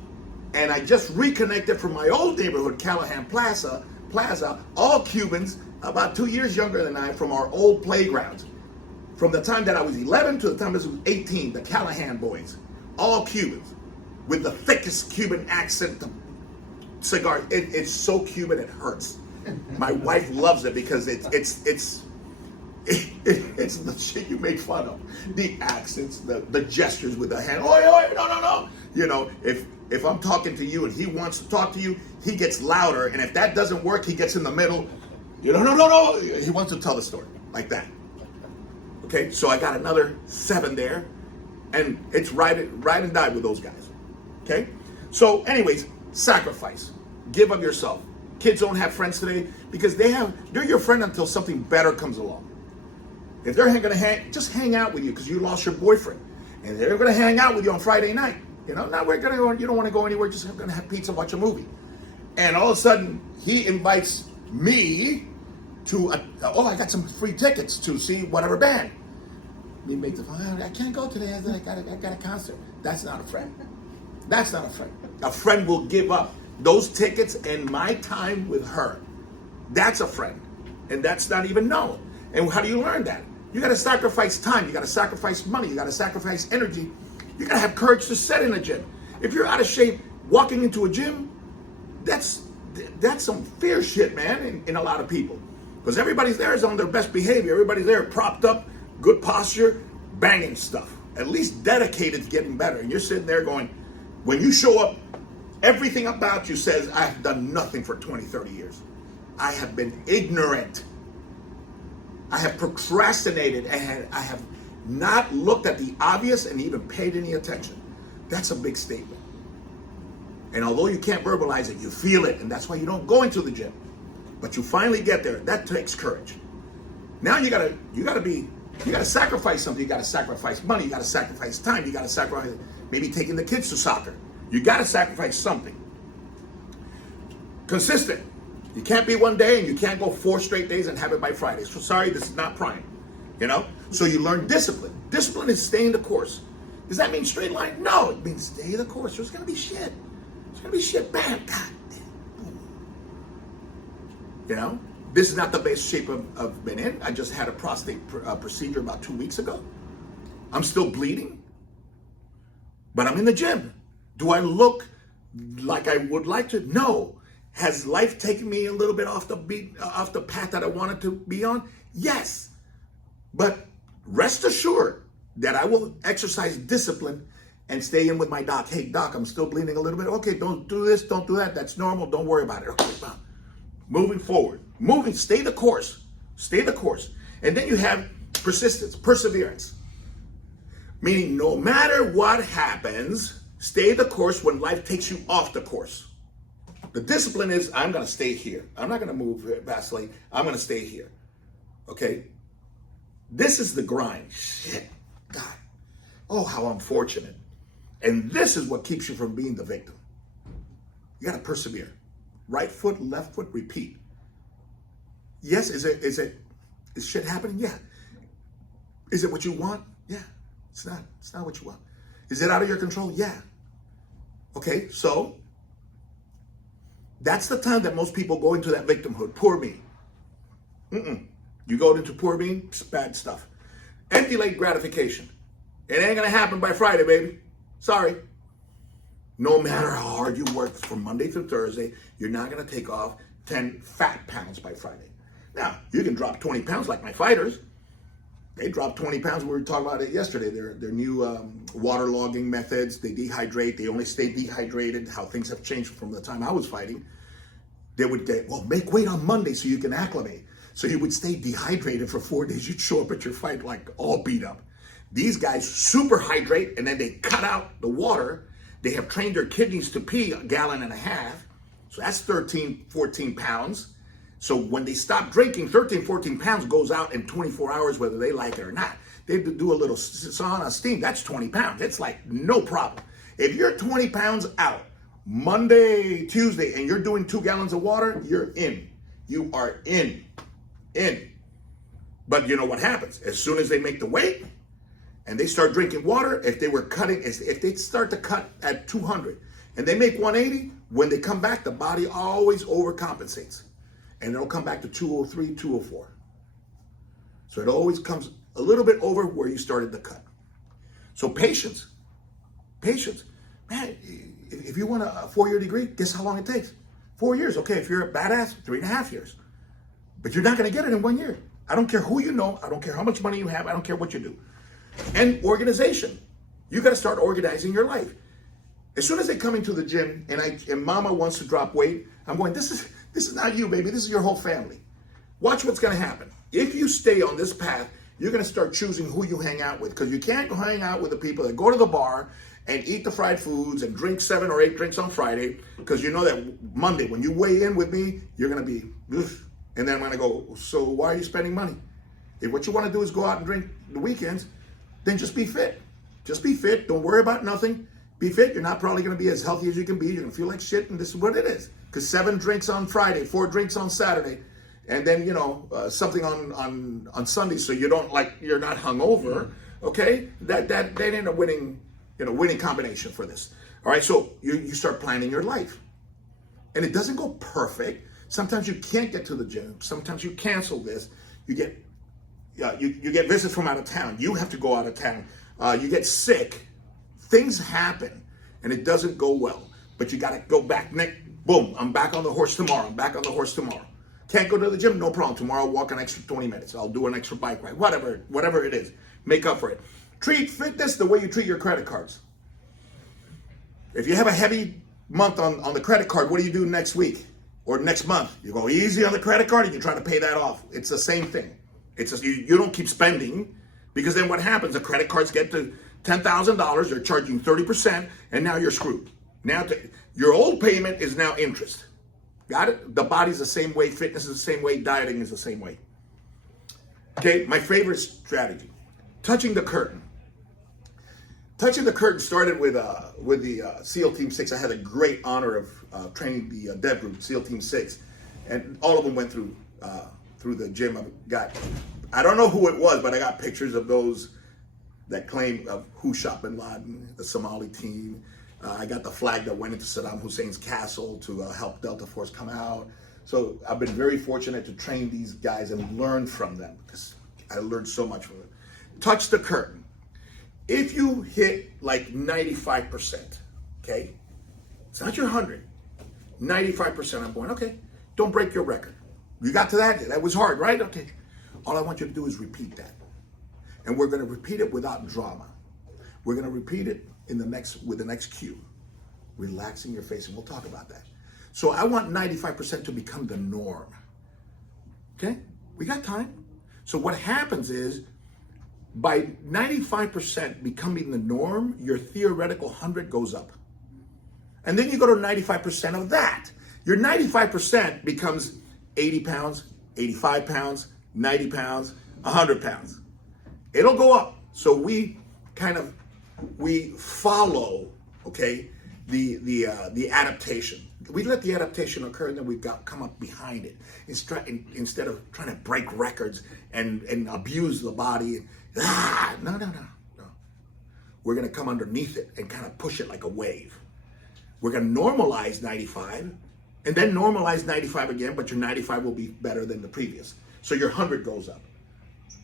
And I just reconnected from my old neighborhood, Callahan Plaza, all Cubans, about 2 years younger than I, from our old playgrounds. From the time that I was 11 to the time I was 18, the Callahan boys, all Cubans, with the thickest Cuban accent, the cigar. It's so Cuban it hurts. My wife loves it because it's the shit you make fun of. The accents, the gestures with the hand. Oi, oi, no. You know, if I'm talking to you and he wants to talk to you, he gets louder. And if that doesn't work, he gets in the middle. You know, no. He wants to tell the story like that. Okay, so I got another 7 there. And it's ride and die with those guys. Okay? So anyways, sacrifice. Give of yourself. Kids don't have friends today because they're your friend until something better comes along. If they're going to just hang out with you because you lost your boyfriend, and they're going to hang out with you on Friday night, you know, now we're going to go, you don't want to go anywhere, just going to have pizza, watch a movie. And all of a sudden, he invites me to, I got some free tickets to see whatever band. Me make the phone, I can't go today, I got a concert. That's not a friend. That's not a friend. A friend will give up those tickets and my time with her. That's a friend. And that's not even known. And how do you learn that? You got to sacrifice time. You got to sacrifice money. You got to sacrifice energy. You got to have courage to sit in a gym. If you're out of shape, walking into a gym, that's some fear shit, man, in a lot of people. Because everybody's there is on their best behavior. Everybody's there propped up, good posture, banging stuff. At least dedicated to getting better. And you're sitting there going, when you show up, everything about you says, I've done nothing for 20, 30 years. I have been ignorant. I have procrastinated and I have not looked at the obvious and even paid any attention. That's a big statement. And although you can't verbalize it, you feel it. And that's why you don't go into the gym. But you finally get there. That takes courage. Now you gotta sacrifice something. You gotta sacrifice money. You gotta sacrifice time. You gotta sacrifice maybe taking the kids to soccer. You gotta sacrifice something. Consistent. You can't be one day and you can't go 4 straight days and have it by Friday. So sorry, this is not prime. You know? So you learn discipline. Discipline is staying the course. Does that mean straight line? No, it means stay the course. There's gonna be shit. There's gonna be shit. Bam, God, boom. You know? This is not the best shape I've been in. I just had a prostate procedure about 2 weeks ago. I'm still bleeding. But I'm in the gym. Do I look like I would like to? No. Has life taken me a little bit off the path that I wanted to be on? Yes. But rest assured that I will exercise discipline and stay in with my doc. Hey, doc, I'm still bleeding a little bit. Okay, don't do this, don't do that. That's normal. Don't worry about it. Okay, fine. Moving forward. Stay the course. Stay the course. And then you have persistence, perseverance. Meaning no matter what happens, stay the course when life takes you off the course. The discipline is, I'm going to stay here. I'm not going to move vastly. I'm going to stay here. Okay? This is the grind. Shit. God. Oh, how unfortunate. And this is what keeps you from being the victim. You got to persevere. Right foot, left foot, repeat. Yes, is shit happening? Yeah. Is it what you want? Yeah. It's not. It's not what you want. Is it out of your control? Yeah. Okay, so that's the time that most people go into that victimhood. Poor me. You go into poor me, it's bad stuff. And delayed gratification. It ain't gonna happen by Friday, baby. Sorry. No matter how hard you work from Monday through Thursday, you're not gonna take off 10 fat pounds by Friday. Now, you can drop 20 pounds like my fighters. They dropped 20 pounds. We were talking about it yesterday. Their new waterlogging methods. They dehydrate. They only stay dehydrated. How things have changed from the time I was fighting. They would get, well, make weight on Monday so you can acclimate. So you would stay dehydrated for 4 days. You'd show up at your fight like all beat up. These guys super hydrate and then they cut out the water. They have trained their kidneys to pee 1.5 gallons. So that's 13, 14 pounds. So when they stop drinking, 13, 14 pounds goes out in 24 hours, whether they like it or not. They do a little sauna steam, that's 20 pounds. It's like no problem. If you're 20 pounds out Monday, Tuesday, and you're doing 2 gallons of water, you're in. You are in. But you know what happens? As soon as they make the weight and they start drinking water, if they start to cut at 200 and they make 180, when they come back, the body always overcompensates. And it'll come back to 203, 204. So it always comes a little bit over where you started the cut. So patience. Man, if you want a 4-year degree, guess how long it takes? 4 years. Okay, if you're a badass, 3.5 years. But you're not gonna get it in 1 year. I don't care who you know, I don't care how much money you have, I don't care what you do. And organization. You gotta start organizing your life. As soon as they come into the gym and mama wants to drop weight, I'm going, this is not you, baby. This is your whole family. Watch what's going to happen. If you stay on this path, you're going to start choosing who you hang out with, because you can't go hang out with the people that go to the bar and eat the fried foods and drink 7 or 8 drinks on Friday, because you know that Monday, when you weigh in with me, you're going to be, ugh. And then I'm going to go, so why are you spending money? If what you want to do is go out and drink the weekends, then just be fit. Just be fit. Don't worry about nothing. Be fit. You're not probably going to be as healthy as you can be. You're going to feel like shit, and this is what it is. Because 7 drinks on Friday, 4 drinks on Saturday, and then something on Sunday, so you're not hungover. Okay, that ain't a winning combination for this. All right, so you start planning your life, and it doesn't go perfect. Sometimes you can't get to the gym. Sometimes you cancel this. You get visits from out of town. You have to go out of town. You get sick. Things happen, and it doesn't go well. But you got to go back next. Boom, I'm back on the horse tomorrow. Can't go to the gym? No problem. Tomorrow I'll walk an extra 20 minutes. I'll do an extra bike ride. Whatever it is. Make up for it. Treat fitness the way you treat your credit cards. If you have a heavy month on the credit card, what do you do next week or next month? You go easy on the credit card and you try to pay that off. It's the same thing. It's just you don't keep spending, because then what happens? The credit cards get to $10,000. They're charging 30%, and now you're screwed. Now, your old payment is now interest. Got it? The body's the same way. Fitness is the same way. Dieting is the same way. Okay, my favorite strategy, touching the curtain. Touching the curtain started with the SEAL Team 6. I had a great honor of training the dev group, SEAL Team 6, and all of them went through the gym. I don't know who it was, but I got pictures of those that claim of who shot bin Laden, the Somali team. I got the flag that went into Saddam Hussein's castle to help Delta Force come out. So I've been very fortunate to train these guys and learn from them, because I learned so much from them. Touch the curtain. If you hit like 95%, okay, it's not your 100, 95%, I'm going, okay, don't break your record. You got to that? That was hard, right? Okay. All I want you to do is repeat that. And we're going to repeat it without drama. We're going to repeat it with the next cue. Relaxing your face, and we'll talk about that. So I want 95% to become the norm. Okay? We got time. So what happens is, by 95% becoming the norm, your theoretical 100 goes up. And then you go to 95% of that. Your 95% becomes 80 pounds, 85 pounds, 90 pounds, 100 pounds. It'll go up. So we follow, okay, the adaptation. We let the adaptation occur, and then we've come up behind it. Instead of trying to break records and abuse the body. No. We're going to come underneath it and kind of push it like a wave. We're going to normalize 95 and then normalize 95 again, but your 95 will be better than the previous. So your 100 goes up.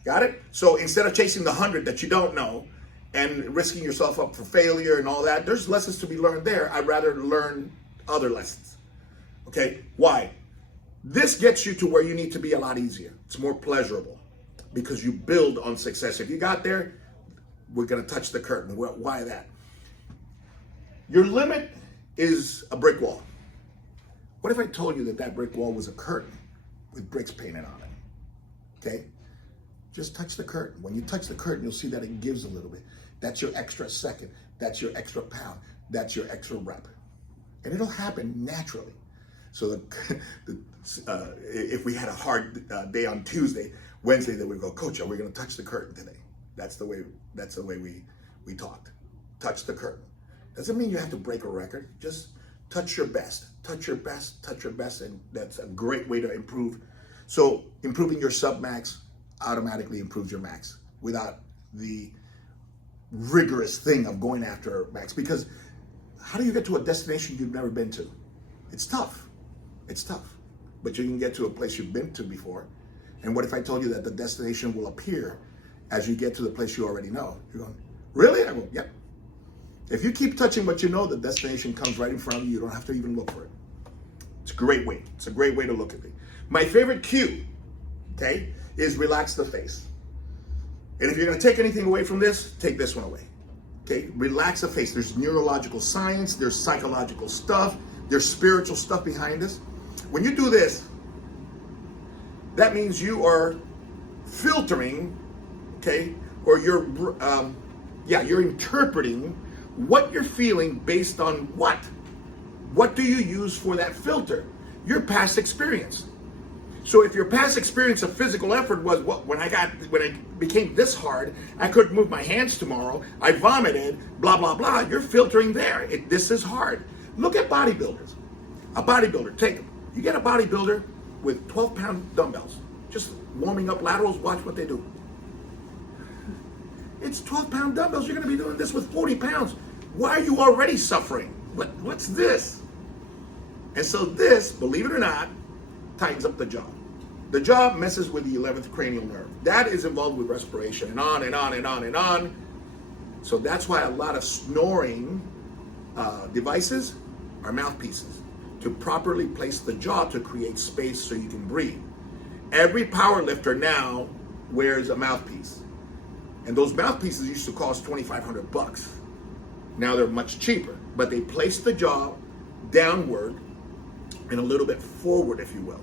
Got it? So instead of chasing the 100 that you don't know and risking yourself up for failure and all that, there's lessons to be learned there. I'd rather learn other lessons. Okay? Why? This gets you to where you need to be a lot easier. It's more pleasurable because you build on success. If you got there, we're going to touch the curtain. Well, why that? Your limit is a brick wall. What if I told you that that brick wall was a curtain with bricks painted on it? Okay? Just touch the curtain. When you touch the curtain, you'll see that it gives a little bit. That's your extra second. That's your extra pound. That's your extra rep. And it'll happen naturally. So if we had a hard day on Tuesday, Wednesday, then we go, Coach, are we going to touch the curtain today? That's the way we talked. Touch the curtain. Doesn't mean you have to break a record. Just touch your best. Touch your best. Touch your best. And that's a great way to improve. So improving your sub-max automatically improves your max without the rigorous thing of going after max. Because how do you get to a destination you've never been to? It's tough. It's tough. But you can get to a place you've been to before. And what if I told you that the destination will appear as you get to the place you already know? You're going, really? I go, yep. If you keep touching what you know, the destination comes right in front of you. You don't have to even look for it. It's a great way. It's a great way to look at it. My favorite cue, okay, is relax the face. And if you're going to take anything away from this, take this one away. Okay, relax the face. There's neurological science, there's psychological stuff, there's spiritual stuff behind this. When you do this, that means you are filtering, okay, or you're interpreting what you're feeling based on what? What do you use for that filter? Your past experience. So if your past experience of physical effort was when it became this hard, I couldn't move my hands tomorrow, I vomited, blah, blah, blah, you're filtering there. This is hard. Look at bodybuilders. A bodybuilder, take them. You get a bodybuilder with 12-pound dumbbells, just warming up laterals, watch what they do. It's 12-pound dumbbells, you're gonna be doing this with 40 pounds. Why are you already suffering? What's this? And so this, believe it or not, tightens up the jaw. The jaw messes with the 11th cranial nerve. That is involved with respiration and on and on and on and on. So that's why a lot of snoring devices are mouthpieces to properly place the jaw to create space so you can breathe. Every power lifter now wears a mouthpiece. And those mouthpieces used to cost $2,500. Now they're much cheaper, but they place the jaw downward and a little bit forward, if you will,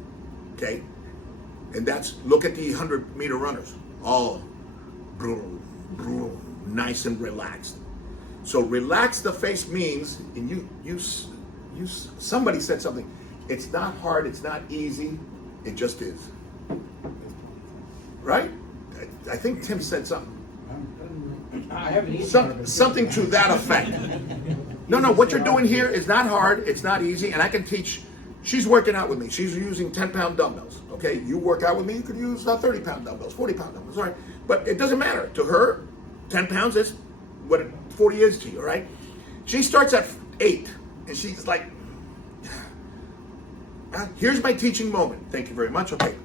okay? And that's, look at the 100-meter runners, all nice and relaxed. So relax the face means, and somebody said something, it's not hard, it's not easy, it just is. Right? I think Tim said something. I haven't Something to that effect. No, what you're doing here is not hard, it's not easy, and I can teach. She's working out with me. She's using 10-pound dumbbells, okay? You work out with me, you could use 30-pound dumbbells, 40-pound dumbbells, all right? But it doesn't matter. To her, 10 pounds is what 40 is to you, all right? She starts at 8, and she's like, here's my teaching moment. Thank you very much, okay.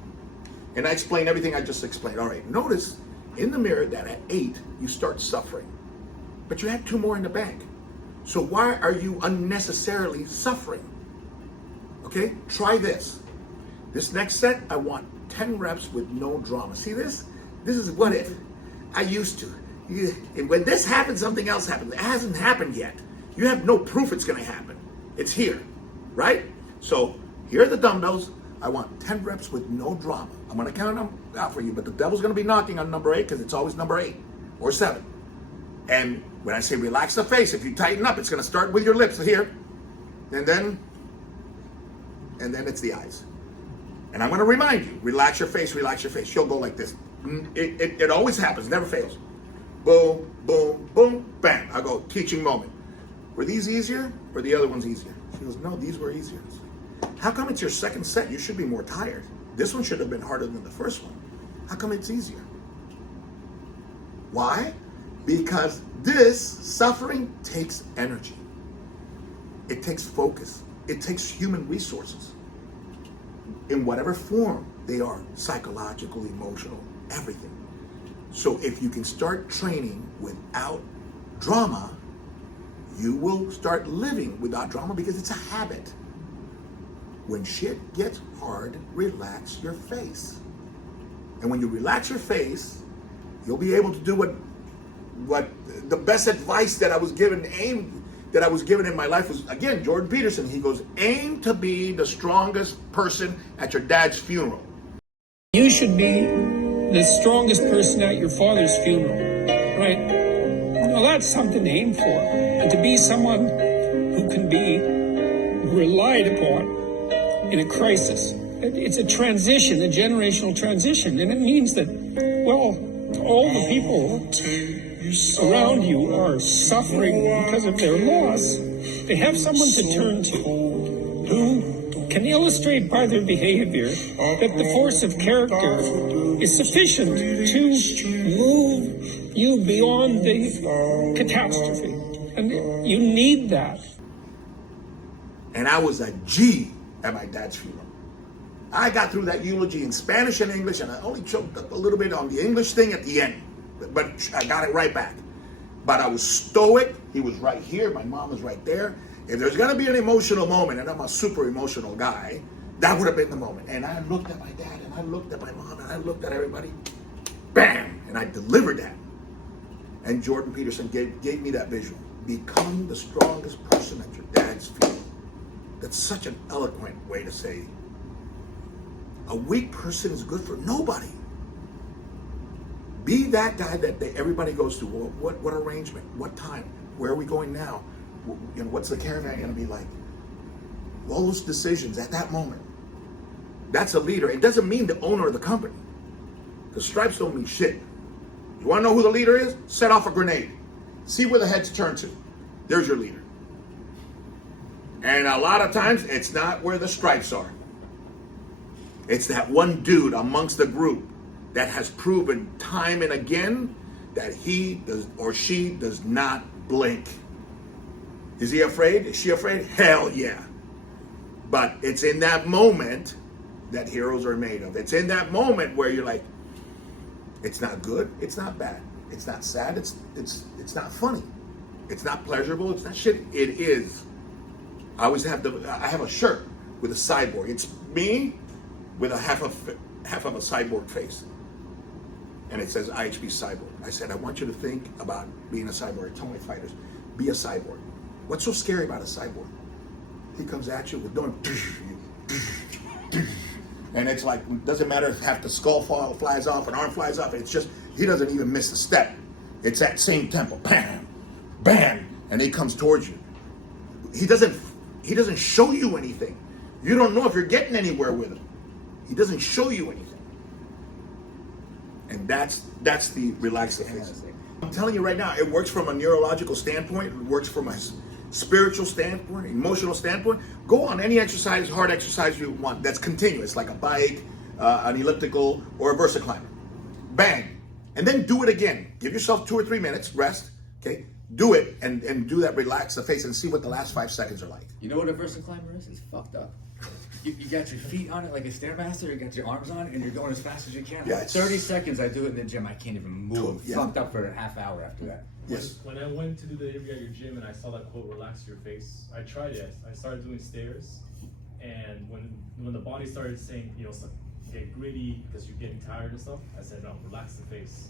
And I explain everything I just explained. All right, notice in the mirror that at 8, you start suffering. But you have 2 more in the bank. So why are you unnecessarily suffering? Okay, try this. This next set, I want 10 reps with no drama. See this? This is what if. I used to. When this happens, something else happens. It hasn't happened yet. You have no proof it's gonna happen. It's here, right? So here are the dumbbells. I want 10 reps with no drama. I'm gonna count them out for you, but the devil's gonna be knocking on number 8 because it's always number 8 or 7. And when I say relax the face, if you tighten up, it's gonna start with your lips here, and then it's the eyes. And I'm gonna remind you, relax your face, relax your face. She'll go like this. It always happens, never fails. Boom, boom, boom, bam. I go, teaching moment. Were these easier or the other ones easier? She goes, no, these were easier. How come it's your second set? You should be more tired. This one should have been harder than the first one. How come it's easier? Why? Because this suffering takes energy. It takes focus. It takes human resources. In whatever form they are, psychological, emotional, everything. So if you can start training without drama, you will start living without drama because it's a habit. When shit gets hard, relax your face. And when you relax your face, you'll be able to do what the best advice that I was given, in my life was, again, Jordan Peterson. He goes, aim to be the strongest person at your dad's funeral. You should be the strongest person at your father's funeral, right? Well, that's something to aim for. And to be someone who can be relied upon in a crisis. It's a transition, a generational transition. And it means that, well, all the people around you are suffering because of their loss. They have someone to turn to who can illustrate by their behavior that the force of character is sufficient to move you beyond the catastrophe. And you need that. And I was a G at my dad's funeral. I got through that eulogy in Spanish and English, and I only choked up a little bit on the English thing at the end, but I got it right back. But I was stoic. He was right here. My mom was right there. If there's going to be an emotional moment, and I'm a super emotional guy, that would have been the moment. And I looked at my dad, and I looked at my mom, and I looked at everybody. Bam! And I delivered that. And Jordan Peterson gave me that visual. Become the strongest person at your dad's funeral. That's such an eloquent way to say, a weak person is good for nobody. Be that guy that everybody goes to. Well, what arrangement? What time? Where are we going now? What's the caravan going to be like? All those decisions at that moment. That's a leader. It doesn't mean the owner of the company. The stripes don't mean shit. You want to know who the leader is? Set off a grenade. See where the heads turn to. There's your leader. And a lot of times, it's not where the stripes are. It's that one dude amongst the group that has proven time and again that he does or she does not blink. Is he afraid? Is she afraid? Hell yeah. But it's in that moment that heroes are made of. It's in that moment where you're like, it's not good, it's not bad, it's not sad, it's not funny, it's not pleasurable, it's not shit. It is. I have a shirt with a cyborg. It's me with a half of a cyborg face. And it says IHB cyborg. I said, I want you to think about being a cyborg. I told my fighters, be a cyborg. What's so scary about a cyborg? He comes at you with doing, and it's like, it doesn't matter if half the skull flies off, an arm flies off. It's just, he doesn't even miss a step. It's that same tempo, bam, bam, and he comes towards you. He doesn't show you anything. You don't know if you're getting anywhere with him. He doesn't show you anything. And that's the relaxed face. I'm telling you right now, it works from a neurological standpoint. It works from a spiritual standpoint, emotional standpoint. Go on any exercise, hard exercise you want that's continuous, like a bike, an elliptical, or a Versa climber. Bang. And then do it again. Give yourself 2 or 3 minutes, rest, okay? Do it and do that relax the face and see what the last 5 seconds are like. You know what a Versa climber is? It's fucked up. You got your feet on it like a Stairmaster, you got your arms on it, and you're going as fast as you can. Yeah, 30 seconds I do it in the gym, I can't even move. Yeah. Fucked up for a half hour after that. Yes. When I went to do the interview at your gym and I saw that quote, relax your face, I tried it. I started doing stairs, and when the body started saying, get gritty because you're getting tired and stuff, I said, no, relax the face.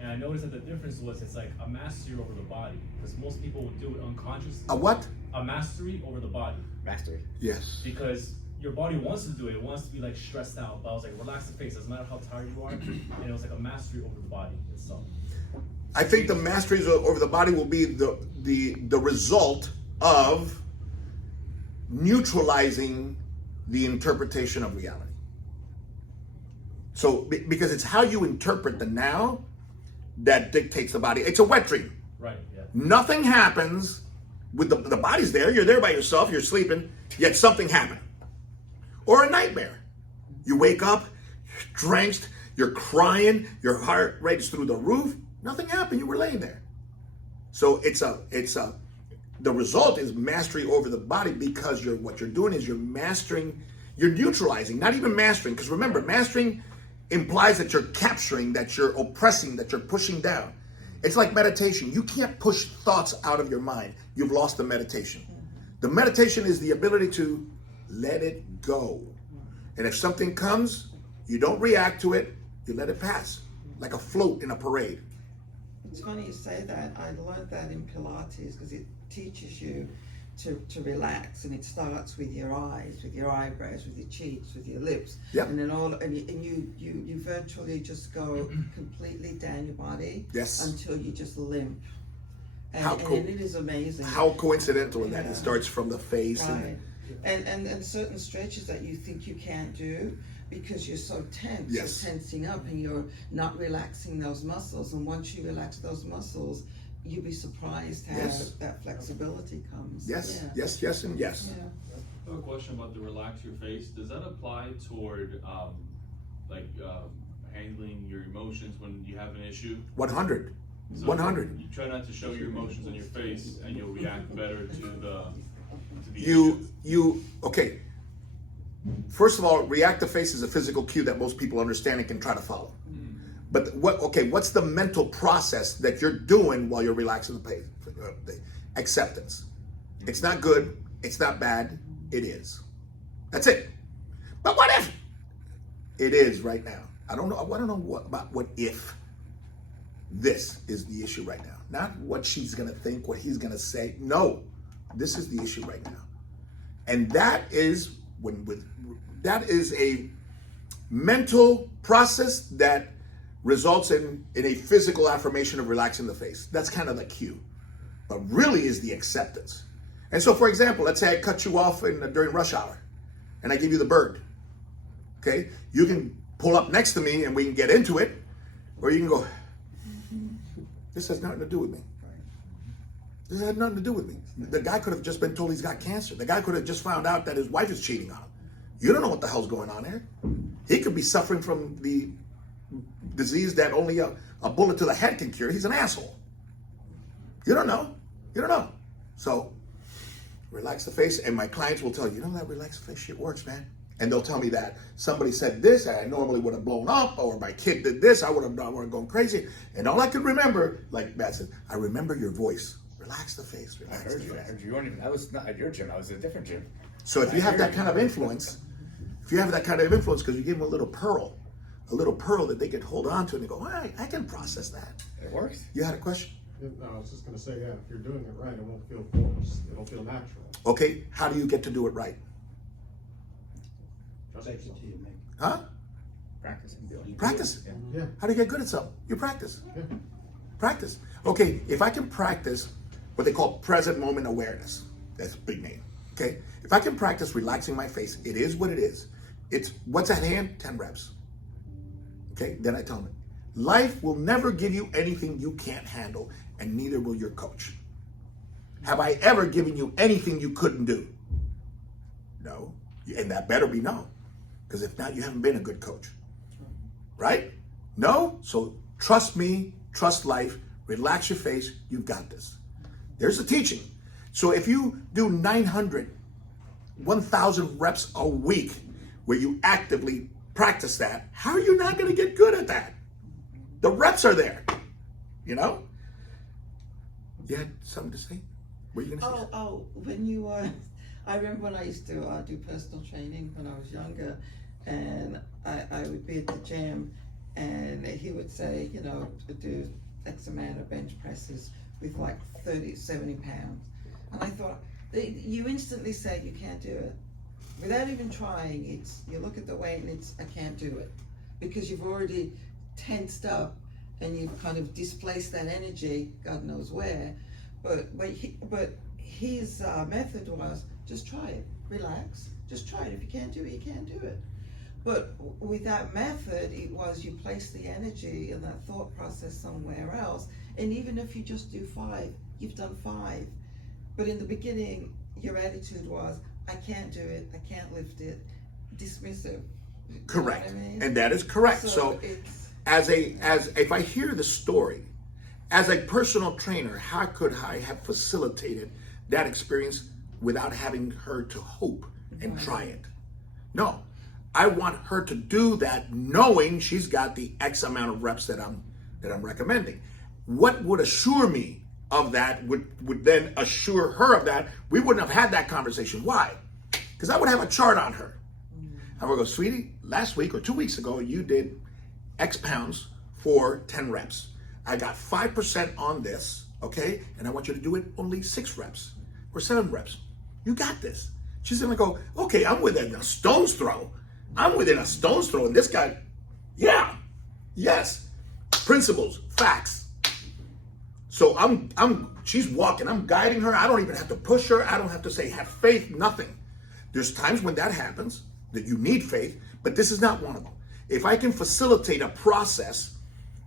And I noticed that the difference was it's like a mastery over the body, because most people would do it unconsciously. A what? A mastery over the body. Mastery. Yes. Because your body wants to do it. It wants to be like stressed out. But I was like, relax the face. Doesn't matter how tired you are. And it was like a mastery over the body itself. I think the masteries over the body will be the result of neutralizing the interpretation of reality. So, because it's how you interpret the now that dictates the body. It's a wet dream. Right, yeah. Nothing happens with the body's there. You're there by yourself. You're sleeping. Yet something happened. Or a nightmare. You wake up, you're drenched, you're crying, your heart rate's through the roof, Nothing happened. You were laying there. So the result is mastery over the body, because what you're doing is you're mastering, you're neutralizing, not even mastering. Because remember, mastering implies that you're capturing, that you're oppressing, that you're pushing down. It's like meditation. You can't push thoughts out of your mind. You've lost the meditation. The meditation is the ability to let it go. And if something comes, you don't react to it, you let it pass, like a float in a parade. It's funny you say that. I learned that in Pilates because it teaches you to relax, and it starts with your eyes, with your eyebrows, with your cheeks, with your lips, Yep. and then you virtually just go completely down your body, Yes. until you just limp. And, How cool. and it is amazing. How coincidental in that Yeah. it starts from the face. Right. And certain stretches that you think you can't do because you're so tense, Yes. you're tensing up and you're not relaxing those muscles. And once you relax those muscles, you'll be surprised how Yes. that flexibility comes. Yes, Yeah. yes, yes, and yes. Yeah. I have a question about the relax your face. Does that apply toward handling your emotions when you have an issue? 100. So 100. You try not to show your emotions on your face, and you'll react better to the Okay. First of all, reactive face is a physical cue that most people understand and can try to follow. But what's the mental process that you're doing while you're relaxing the face? Acceptance. It's not good, it's not bad, it is. That's it. But what if? It is right now. I don't know what if. This is the issue right now. Not what she's gonna think, what he's gonna say. No, this is the issue right now. And that is that is a mental process that results in a physical affirmation of relaxing the face. That's kind of the cue. But really is the acceptance. And so, for example, let's say I cut you off during rush hour and I give you the bird. Okay? You can pull up next to me and we can get into it, or you can go, this has nothing to do with me. This had nothing to do with me. The guy could have just been told he's got cancer. The guy could have just found out that his wife is cheating on him. You don't know what the hell's going on there. He could be suffering from the disease that only a bullet to the head can cure. He's an asshole. You don't know. You don't know. So, relax the face, and my clients will tell you, that relax the face shit works, man. And they'll tell me that somebody said this, and I normally would have blown up, or my kid did this, I would have gone crazy. And all I could remember, like Matt said, I remember your voice. Relax the face. Relax I heard the you. I face. heard you. I was not at your gym. I was at a different gym. So if you have that kind of influence, because you give them a little pearl that they can hold on to, and they go, I can process that. It works. You had a question? No, I was just gonna say, yeah, if you're doing it right, it won't feel forced, it'll feel natural. Okay, how do you get to do it right? Trust yourself. Huh? Practicing. Practice. Yeah, How do you get good at something? You practice. yeah. Practice. Okay, if I can practice what they call present moment awareness, that's a big name. Okay, if I can practice relaxing my face, it is what it is. It's what's at hand, 10 reps. Okay, then I tell them, life will never give you anything you can't handle, and neither will your coach. Have I ever given you anything you couldn't do? No, and that better be no, because if not, you haven't been a good coach. Right? No? So trust me, trust life, relax your face, you've got this. There's the teaching. So if you do 900, 1,000 reps a week where you actively practice that, how are you not going to get good at that? The reps are there, You had something to say? What are you going to say? When you I remember when I used to do personal training when I was younger, and I would be at the gym, and he would say, do X amount of bench presses with like 30, 70 pounds. And I thought, you instantly say you can't do it. Without even trying, you look at the weight and I can't do it. Because you've already tensed up and you've kind of displaced that energy, God knows where. But his method was, just try it, relax, just try it. If you can't do it, you can't do it. But with that method, it was you place the energy and that thought process somewhere else. And even if you just do 5, you've done 5. But in the beginning, your attitude was, I can't do it, I can't lift it, dismissive. Correct. You know what I mean? And that is correct. So it's, as if I hear the story, As a personal trainer, how could I have facilitated that experience without having her to hope and try it? No, I want her to do that knowing she's got the X amount of reps that I'm recommending. What would assure me of that would then assure her of that. We wouldn't have had that conversation. Why? Because I would have a chart on her. I would go, sweetie, last week or 2 weeks ago, you did X pounds for 10 reps. I got 5% on this, okay? And I want you to do it only 6 reps or 7 reps. You got this. She's gonna go, okay, I'm within a stone's throw. I'm within a stone's throw. And this guy, yeah, yes. Principles, facts. So she's walking, I'm guiding her. I don't even have to push her. I don't have to say, have faith, nothing. There's times when that happens, that you need faith, but this is not one of them. If I can facilitate a process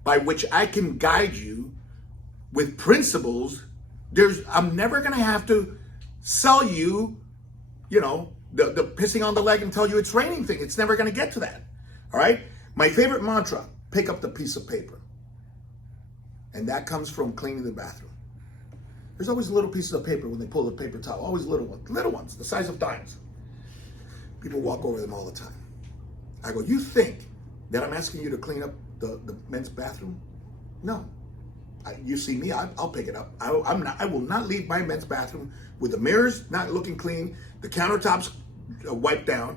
by which I can guide you with principles, I'm never gonna have to sell you, the pissing on the leg and tell you it's raining thing. It's never gonna get to that, all right? My favorite mantra, pick up the piece of paper. And that comes from cleaning the bathroom. There's always little pieces of paper when they pull the paper towel, always little ones, the size of dimes. People walk over them all the time. I go, you think that I'm asking you to clean up the men's bathroom? No. You see me, I'll pick it up. I will not leave my men's bathroom with the mirrors not looking clean, the countertops wiped down,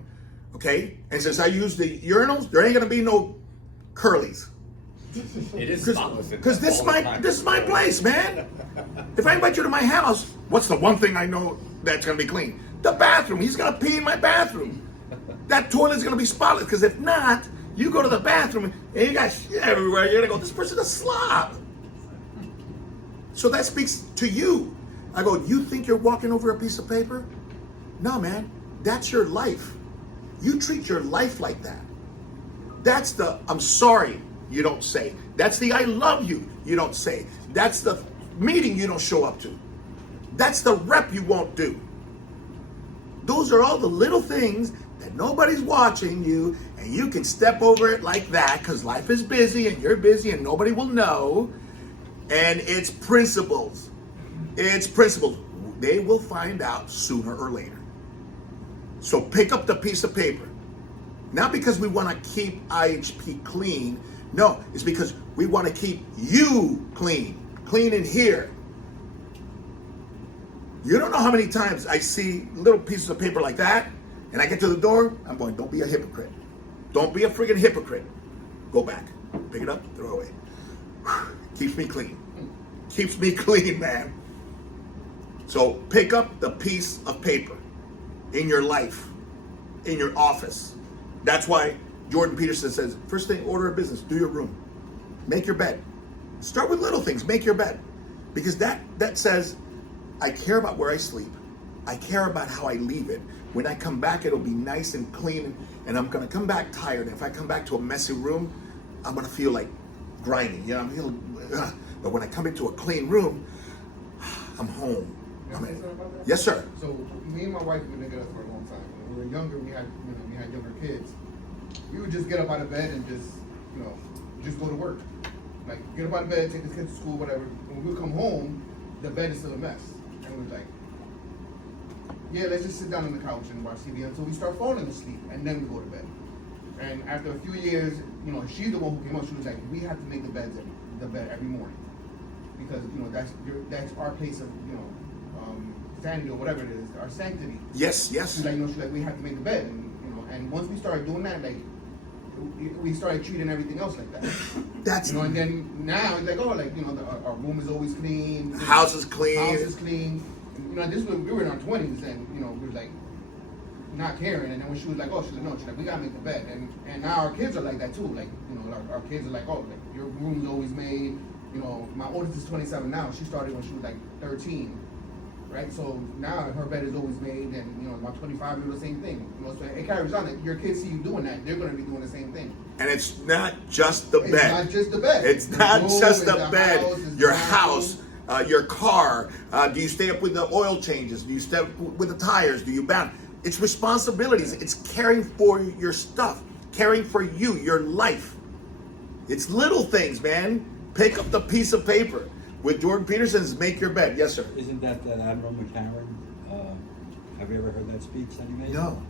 okay? And since I use the urinals, there ain't gonna be no curlies. It is spotless. Because this is my place, man. If I invite you to my house, what's the one thing I know that's gonna be clean? The bathroom. He's gonna pee in my bathroom. That toilet's gonna be spotless. Because if not, you go to the bathroom and you got shit everywhere. You're gonna go, this person's a slob. So that speaks to you. I go, you think you're walking over a piece of paper? No, man. That's your life. You treat your life like that. That's the I'm sorry you don't say. That's the I love you don't say. That's the meeting you don't show up to. That's the rep you won't do. Those are all the little things that nobody's watching you, and you can step over it like that because life is busy and you're busy and nobody will know. And it's principles. It's principles. They will find out sooner or later. So pick up the piece of paper. Not because we want to keep IHP clean. No, it's because we want to keep you clean. Clean in here. You don't know how many times I see little pieces of paper like that, and I get to the door, I'm going, don't be a hypocrite. Don't be a friggin' hypocrite. Go back. Pick it up, throw it away. Keeps me clean. Keeps me clean, man. So pick up the piece of paper in your life, in your office. That's why Jordan Peterson says, first thing, order of business, do your room. Make your bed. Start with little things, make your bed. Because that says, I care about where I sleep. I care about how I leave it. When I come back, it'll be nice and clean, and I'm gonna come back tired. And if I come back to a messy room, I'm gonna feel like grinding, but when I come into a clean room, I'm home. Yes, sir. So me and my wife have been together for a long time. When we were younger, we had younger kids. We would just get up out of bed and just go to work. Like get up out of bed, take the kids to school, whatever. When we come home, the bed is still a mess. And we're like, yeah, let's just sit down on the couch and watch TV until we start falling asleep, and then we go to bed. And after a few years, she's the one who came up. She was like, we have to make the bed every morning because that's our place of sanity or whatever it is, our sanctity. Yes. She's like, we have to make the bed, and once we started doing that, like we started treating everything else like that. That's and then now it's like, our room is always clean. The house is clean. House is clean. This was we were in our 20s, and we were like not caring. And then when she was like, no, she's like, we gotta make the bed. And now our kids are like that too. Like our kids are like, your room's always made. My oldest is 27 now. She started when she was like 13. Right, so now her bed is always made, and my 25 do the same thing. So it carries on. Like your kids see you doing that, they're going to be doing the same thing. And it's not just the bed. It's not just the bed. It's not just the bed. Your house, your car. Do you stay up with the oil changes? Do you stay up with the tires? Do you bound? It's responsibilities. It's caring for your stuff, caring for you, your life. It's little things, man. Pick up the piece of paper with Jordan Peterson's Make Your Bed. Yes, sir. Isn't that Admiral McCarran? Have you ever heard that speech that he made? No.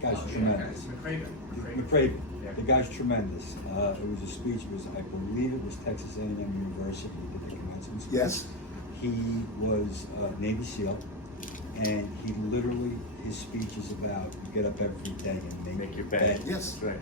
Guy's tremendous. McCraven. Yeah. The guy's tremendous. It was a speech. I believe it was Texas A&M University. He did the commencement speech. Yes. He was Navy SEAL, and he literally, his speech is about you get up every day and make your bed. Yes. Right.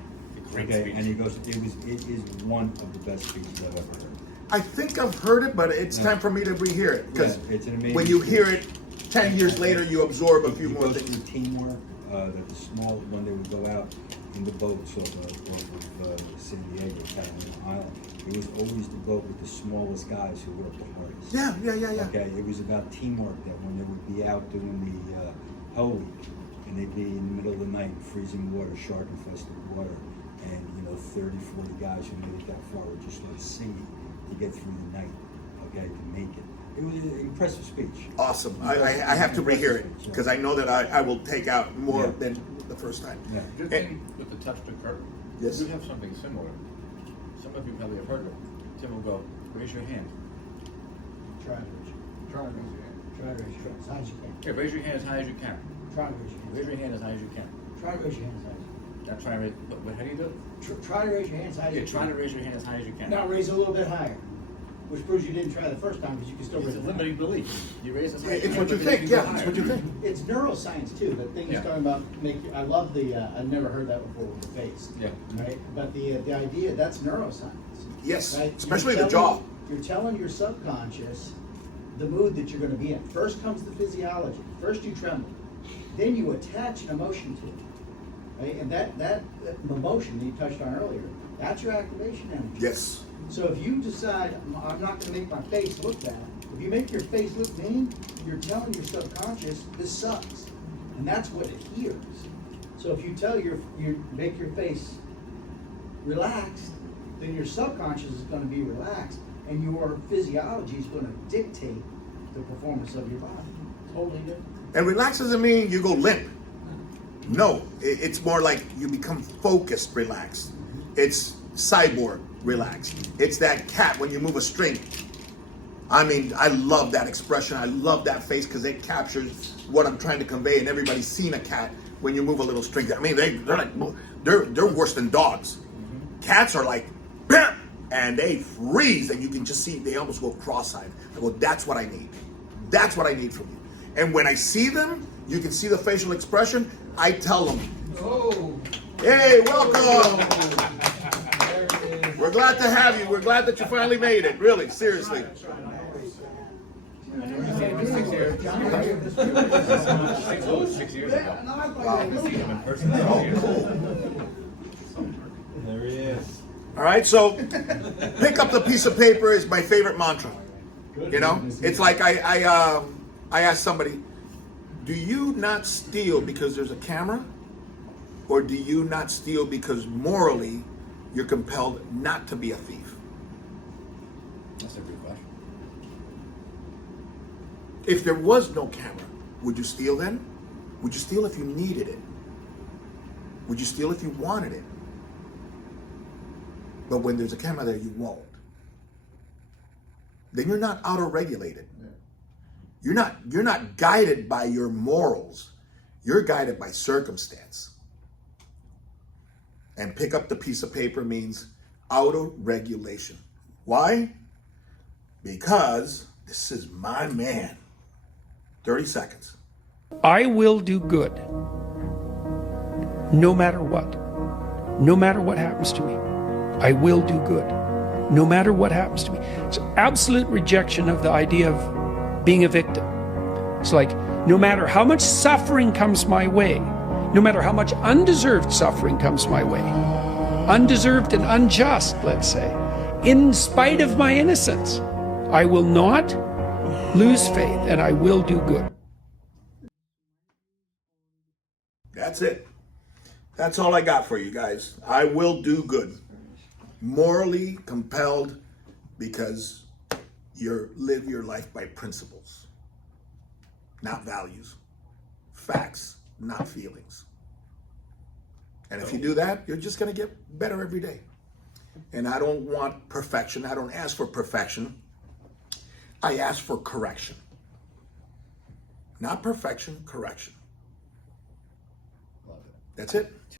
Great Okay, speech. and he goes, it is one of the best speeches I've ever heard. I think I've heard it, but it's Yeah. time for me to rehear it because Yeah, it's an amazing when you speech. hear it 10 years later, you absorb a few He more goes things. through teamwork, that the small, when they would go out in the boats off of San Diego, Catalina Island, it was always the boat with the smallest guys who worked the hardest. Yeah. Okay, it was about teamwork, that when they would be out doing the Hell Week, and they'd be in the middle of the night, freezing water, shark infested water, and 30, 40 guys who made it that far would just start singing to get through the night, okay, to make it. It was an impressive speech. Awesome. I have to rehear it because I know that I will take out more Yeah. than the first time. Yeah. Good thing with the touch to curtain. Yes. We have something similar. Some of you probably have heard of it. Tim will go, raise your hand. Try to raise your Try to raise your hand. Try to raise your hand as high as you can. Yeah, raise your hand as high as you can. Try to raise your hand. Raise your hand as high as you can. Try to raise your hand as high as you can. Now try to raise, but how do you do it? Try to raise your hand as high as Yeah, you try can. to raise your hand as high as you can. Now raise it a little bit higher, which proves you didn't try the first time because you can still raise It's a it. limiting belief. You raise as high as It's you what can, you but think. can go Yeah, it's higher. what you think. It's neuroscience too. The thing Yeah. he's talking about I love the. I've never heard that before with the face. Yeah. Right. But the idea that's neuroscience. Yes, Right? especially You're the jaw. telling- You're telling your subconscious the mood that you're going to be in. First comes the physiology. First you tremble, then you attach an emotion to it, right? And that emotion that you touched on earlier, that's your activation energy. Yes. So if you decide I'm not going to make my face look bad, if you make your face look mean, you're telling your subconscious this sucks, and that's what it hears. So if you tell you make your face relaxed, then your subconscious is going to be relaxed, and your physiology is going to dictate the performance of your body. Totally different. And relax doesn't mean you go limp. No, it's more like you become focused, relaxed. It's cyborg, relaxed. It's that cat when you move a string. I mean, I love that expression. I love that face because it captures what I'm trying to convey. And everybody's seen a cat when you move a little string. I mean, they're worse than dogs. Cats are like, bam, and they freeze, and you can just see they almost go cross-eyed. I go, that's what I need. That's what I need from you. And when I see them, you can see the facial expression. I tell them, hey, welcome. We're glad to have you. We're glad that you finally made it. Really, seriously. 6 years. 6 years ago. In person, There he is. All right, so pick up the piece of paper is my favorite mantra. You know, it's like I asked somebody, do you not steal because there's a camera, or do you not steal because morally you're compelled not to be a thief? That's a good question. If there was no camera, would you steal then? Would you steal if you needed it? Would you steal if you wanted it? But when there's a camera there, you won't. Then you're not auto-regulated. You're not guided by your morals. You're guided by circumstance. And pick up the piece of paper means auto-regulation. Why? Because this is my man. 30 seconds. I will do good no matter what. No matter what happens to me. I will do good no matter what happens to me. It's absolute rejection of the idea of being a victim. It's like no matter how much suffering comes my way, no matter how much undeserved suffering comes my way, undeserved and unjust, let's say, in spite of my innocence, I will not lose faith and I will do good. That's it. That's all I got for you guys. I will do good. Morally compelled because you live your life by principles, not values. Facts, not feelings. And if you do that, you're just going to get better every day. And I don't want perfection. I don't ask for perfection. I ask for correction. Not perfection, correction. Love it. That's it.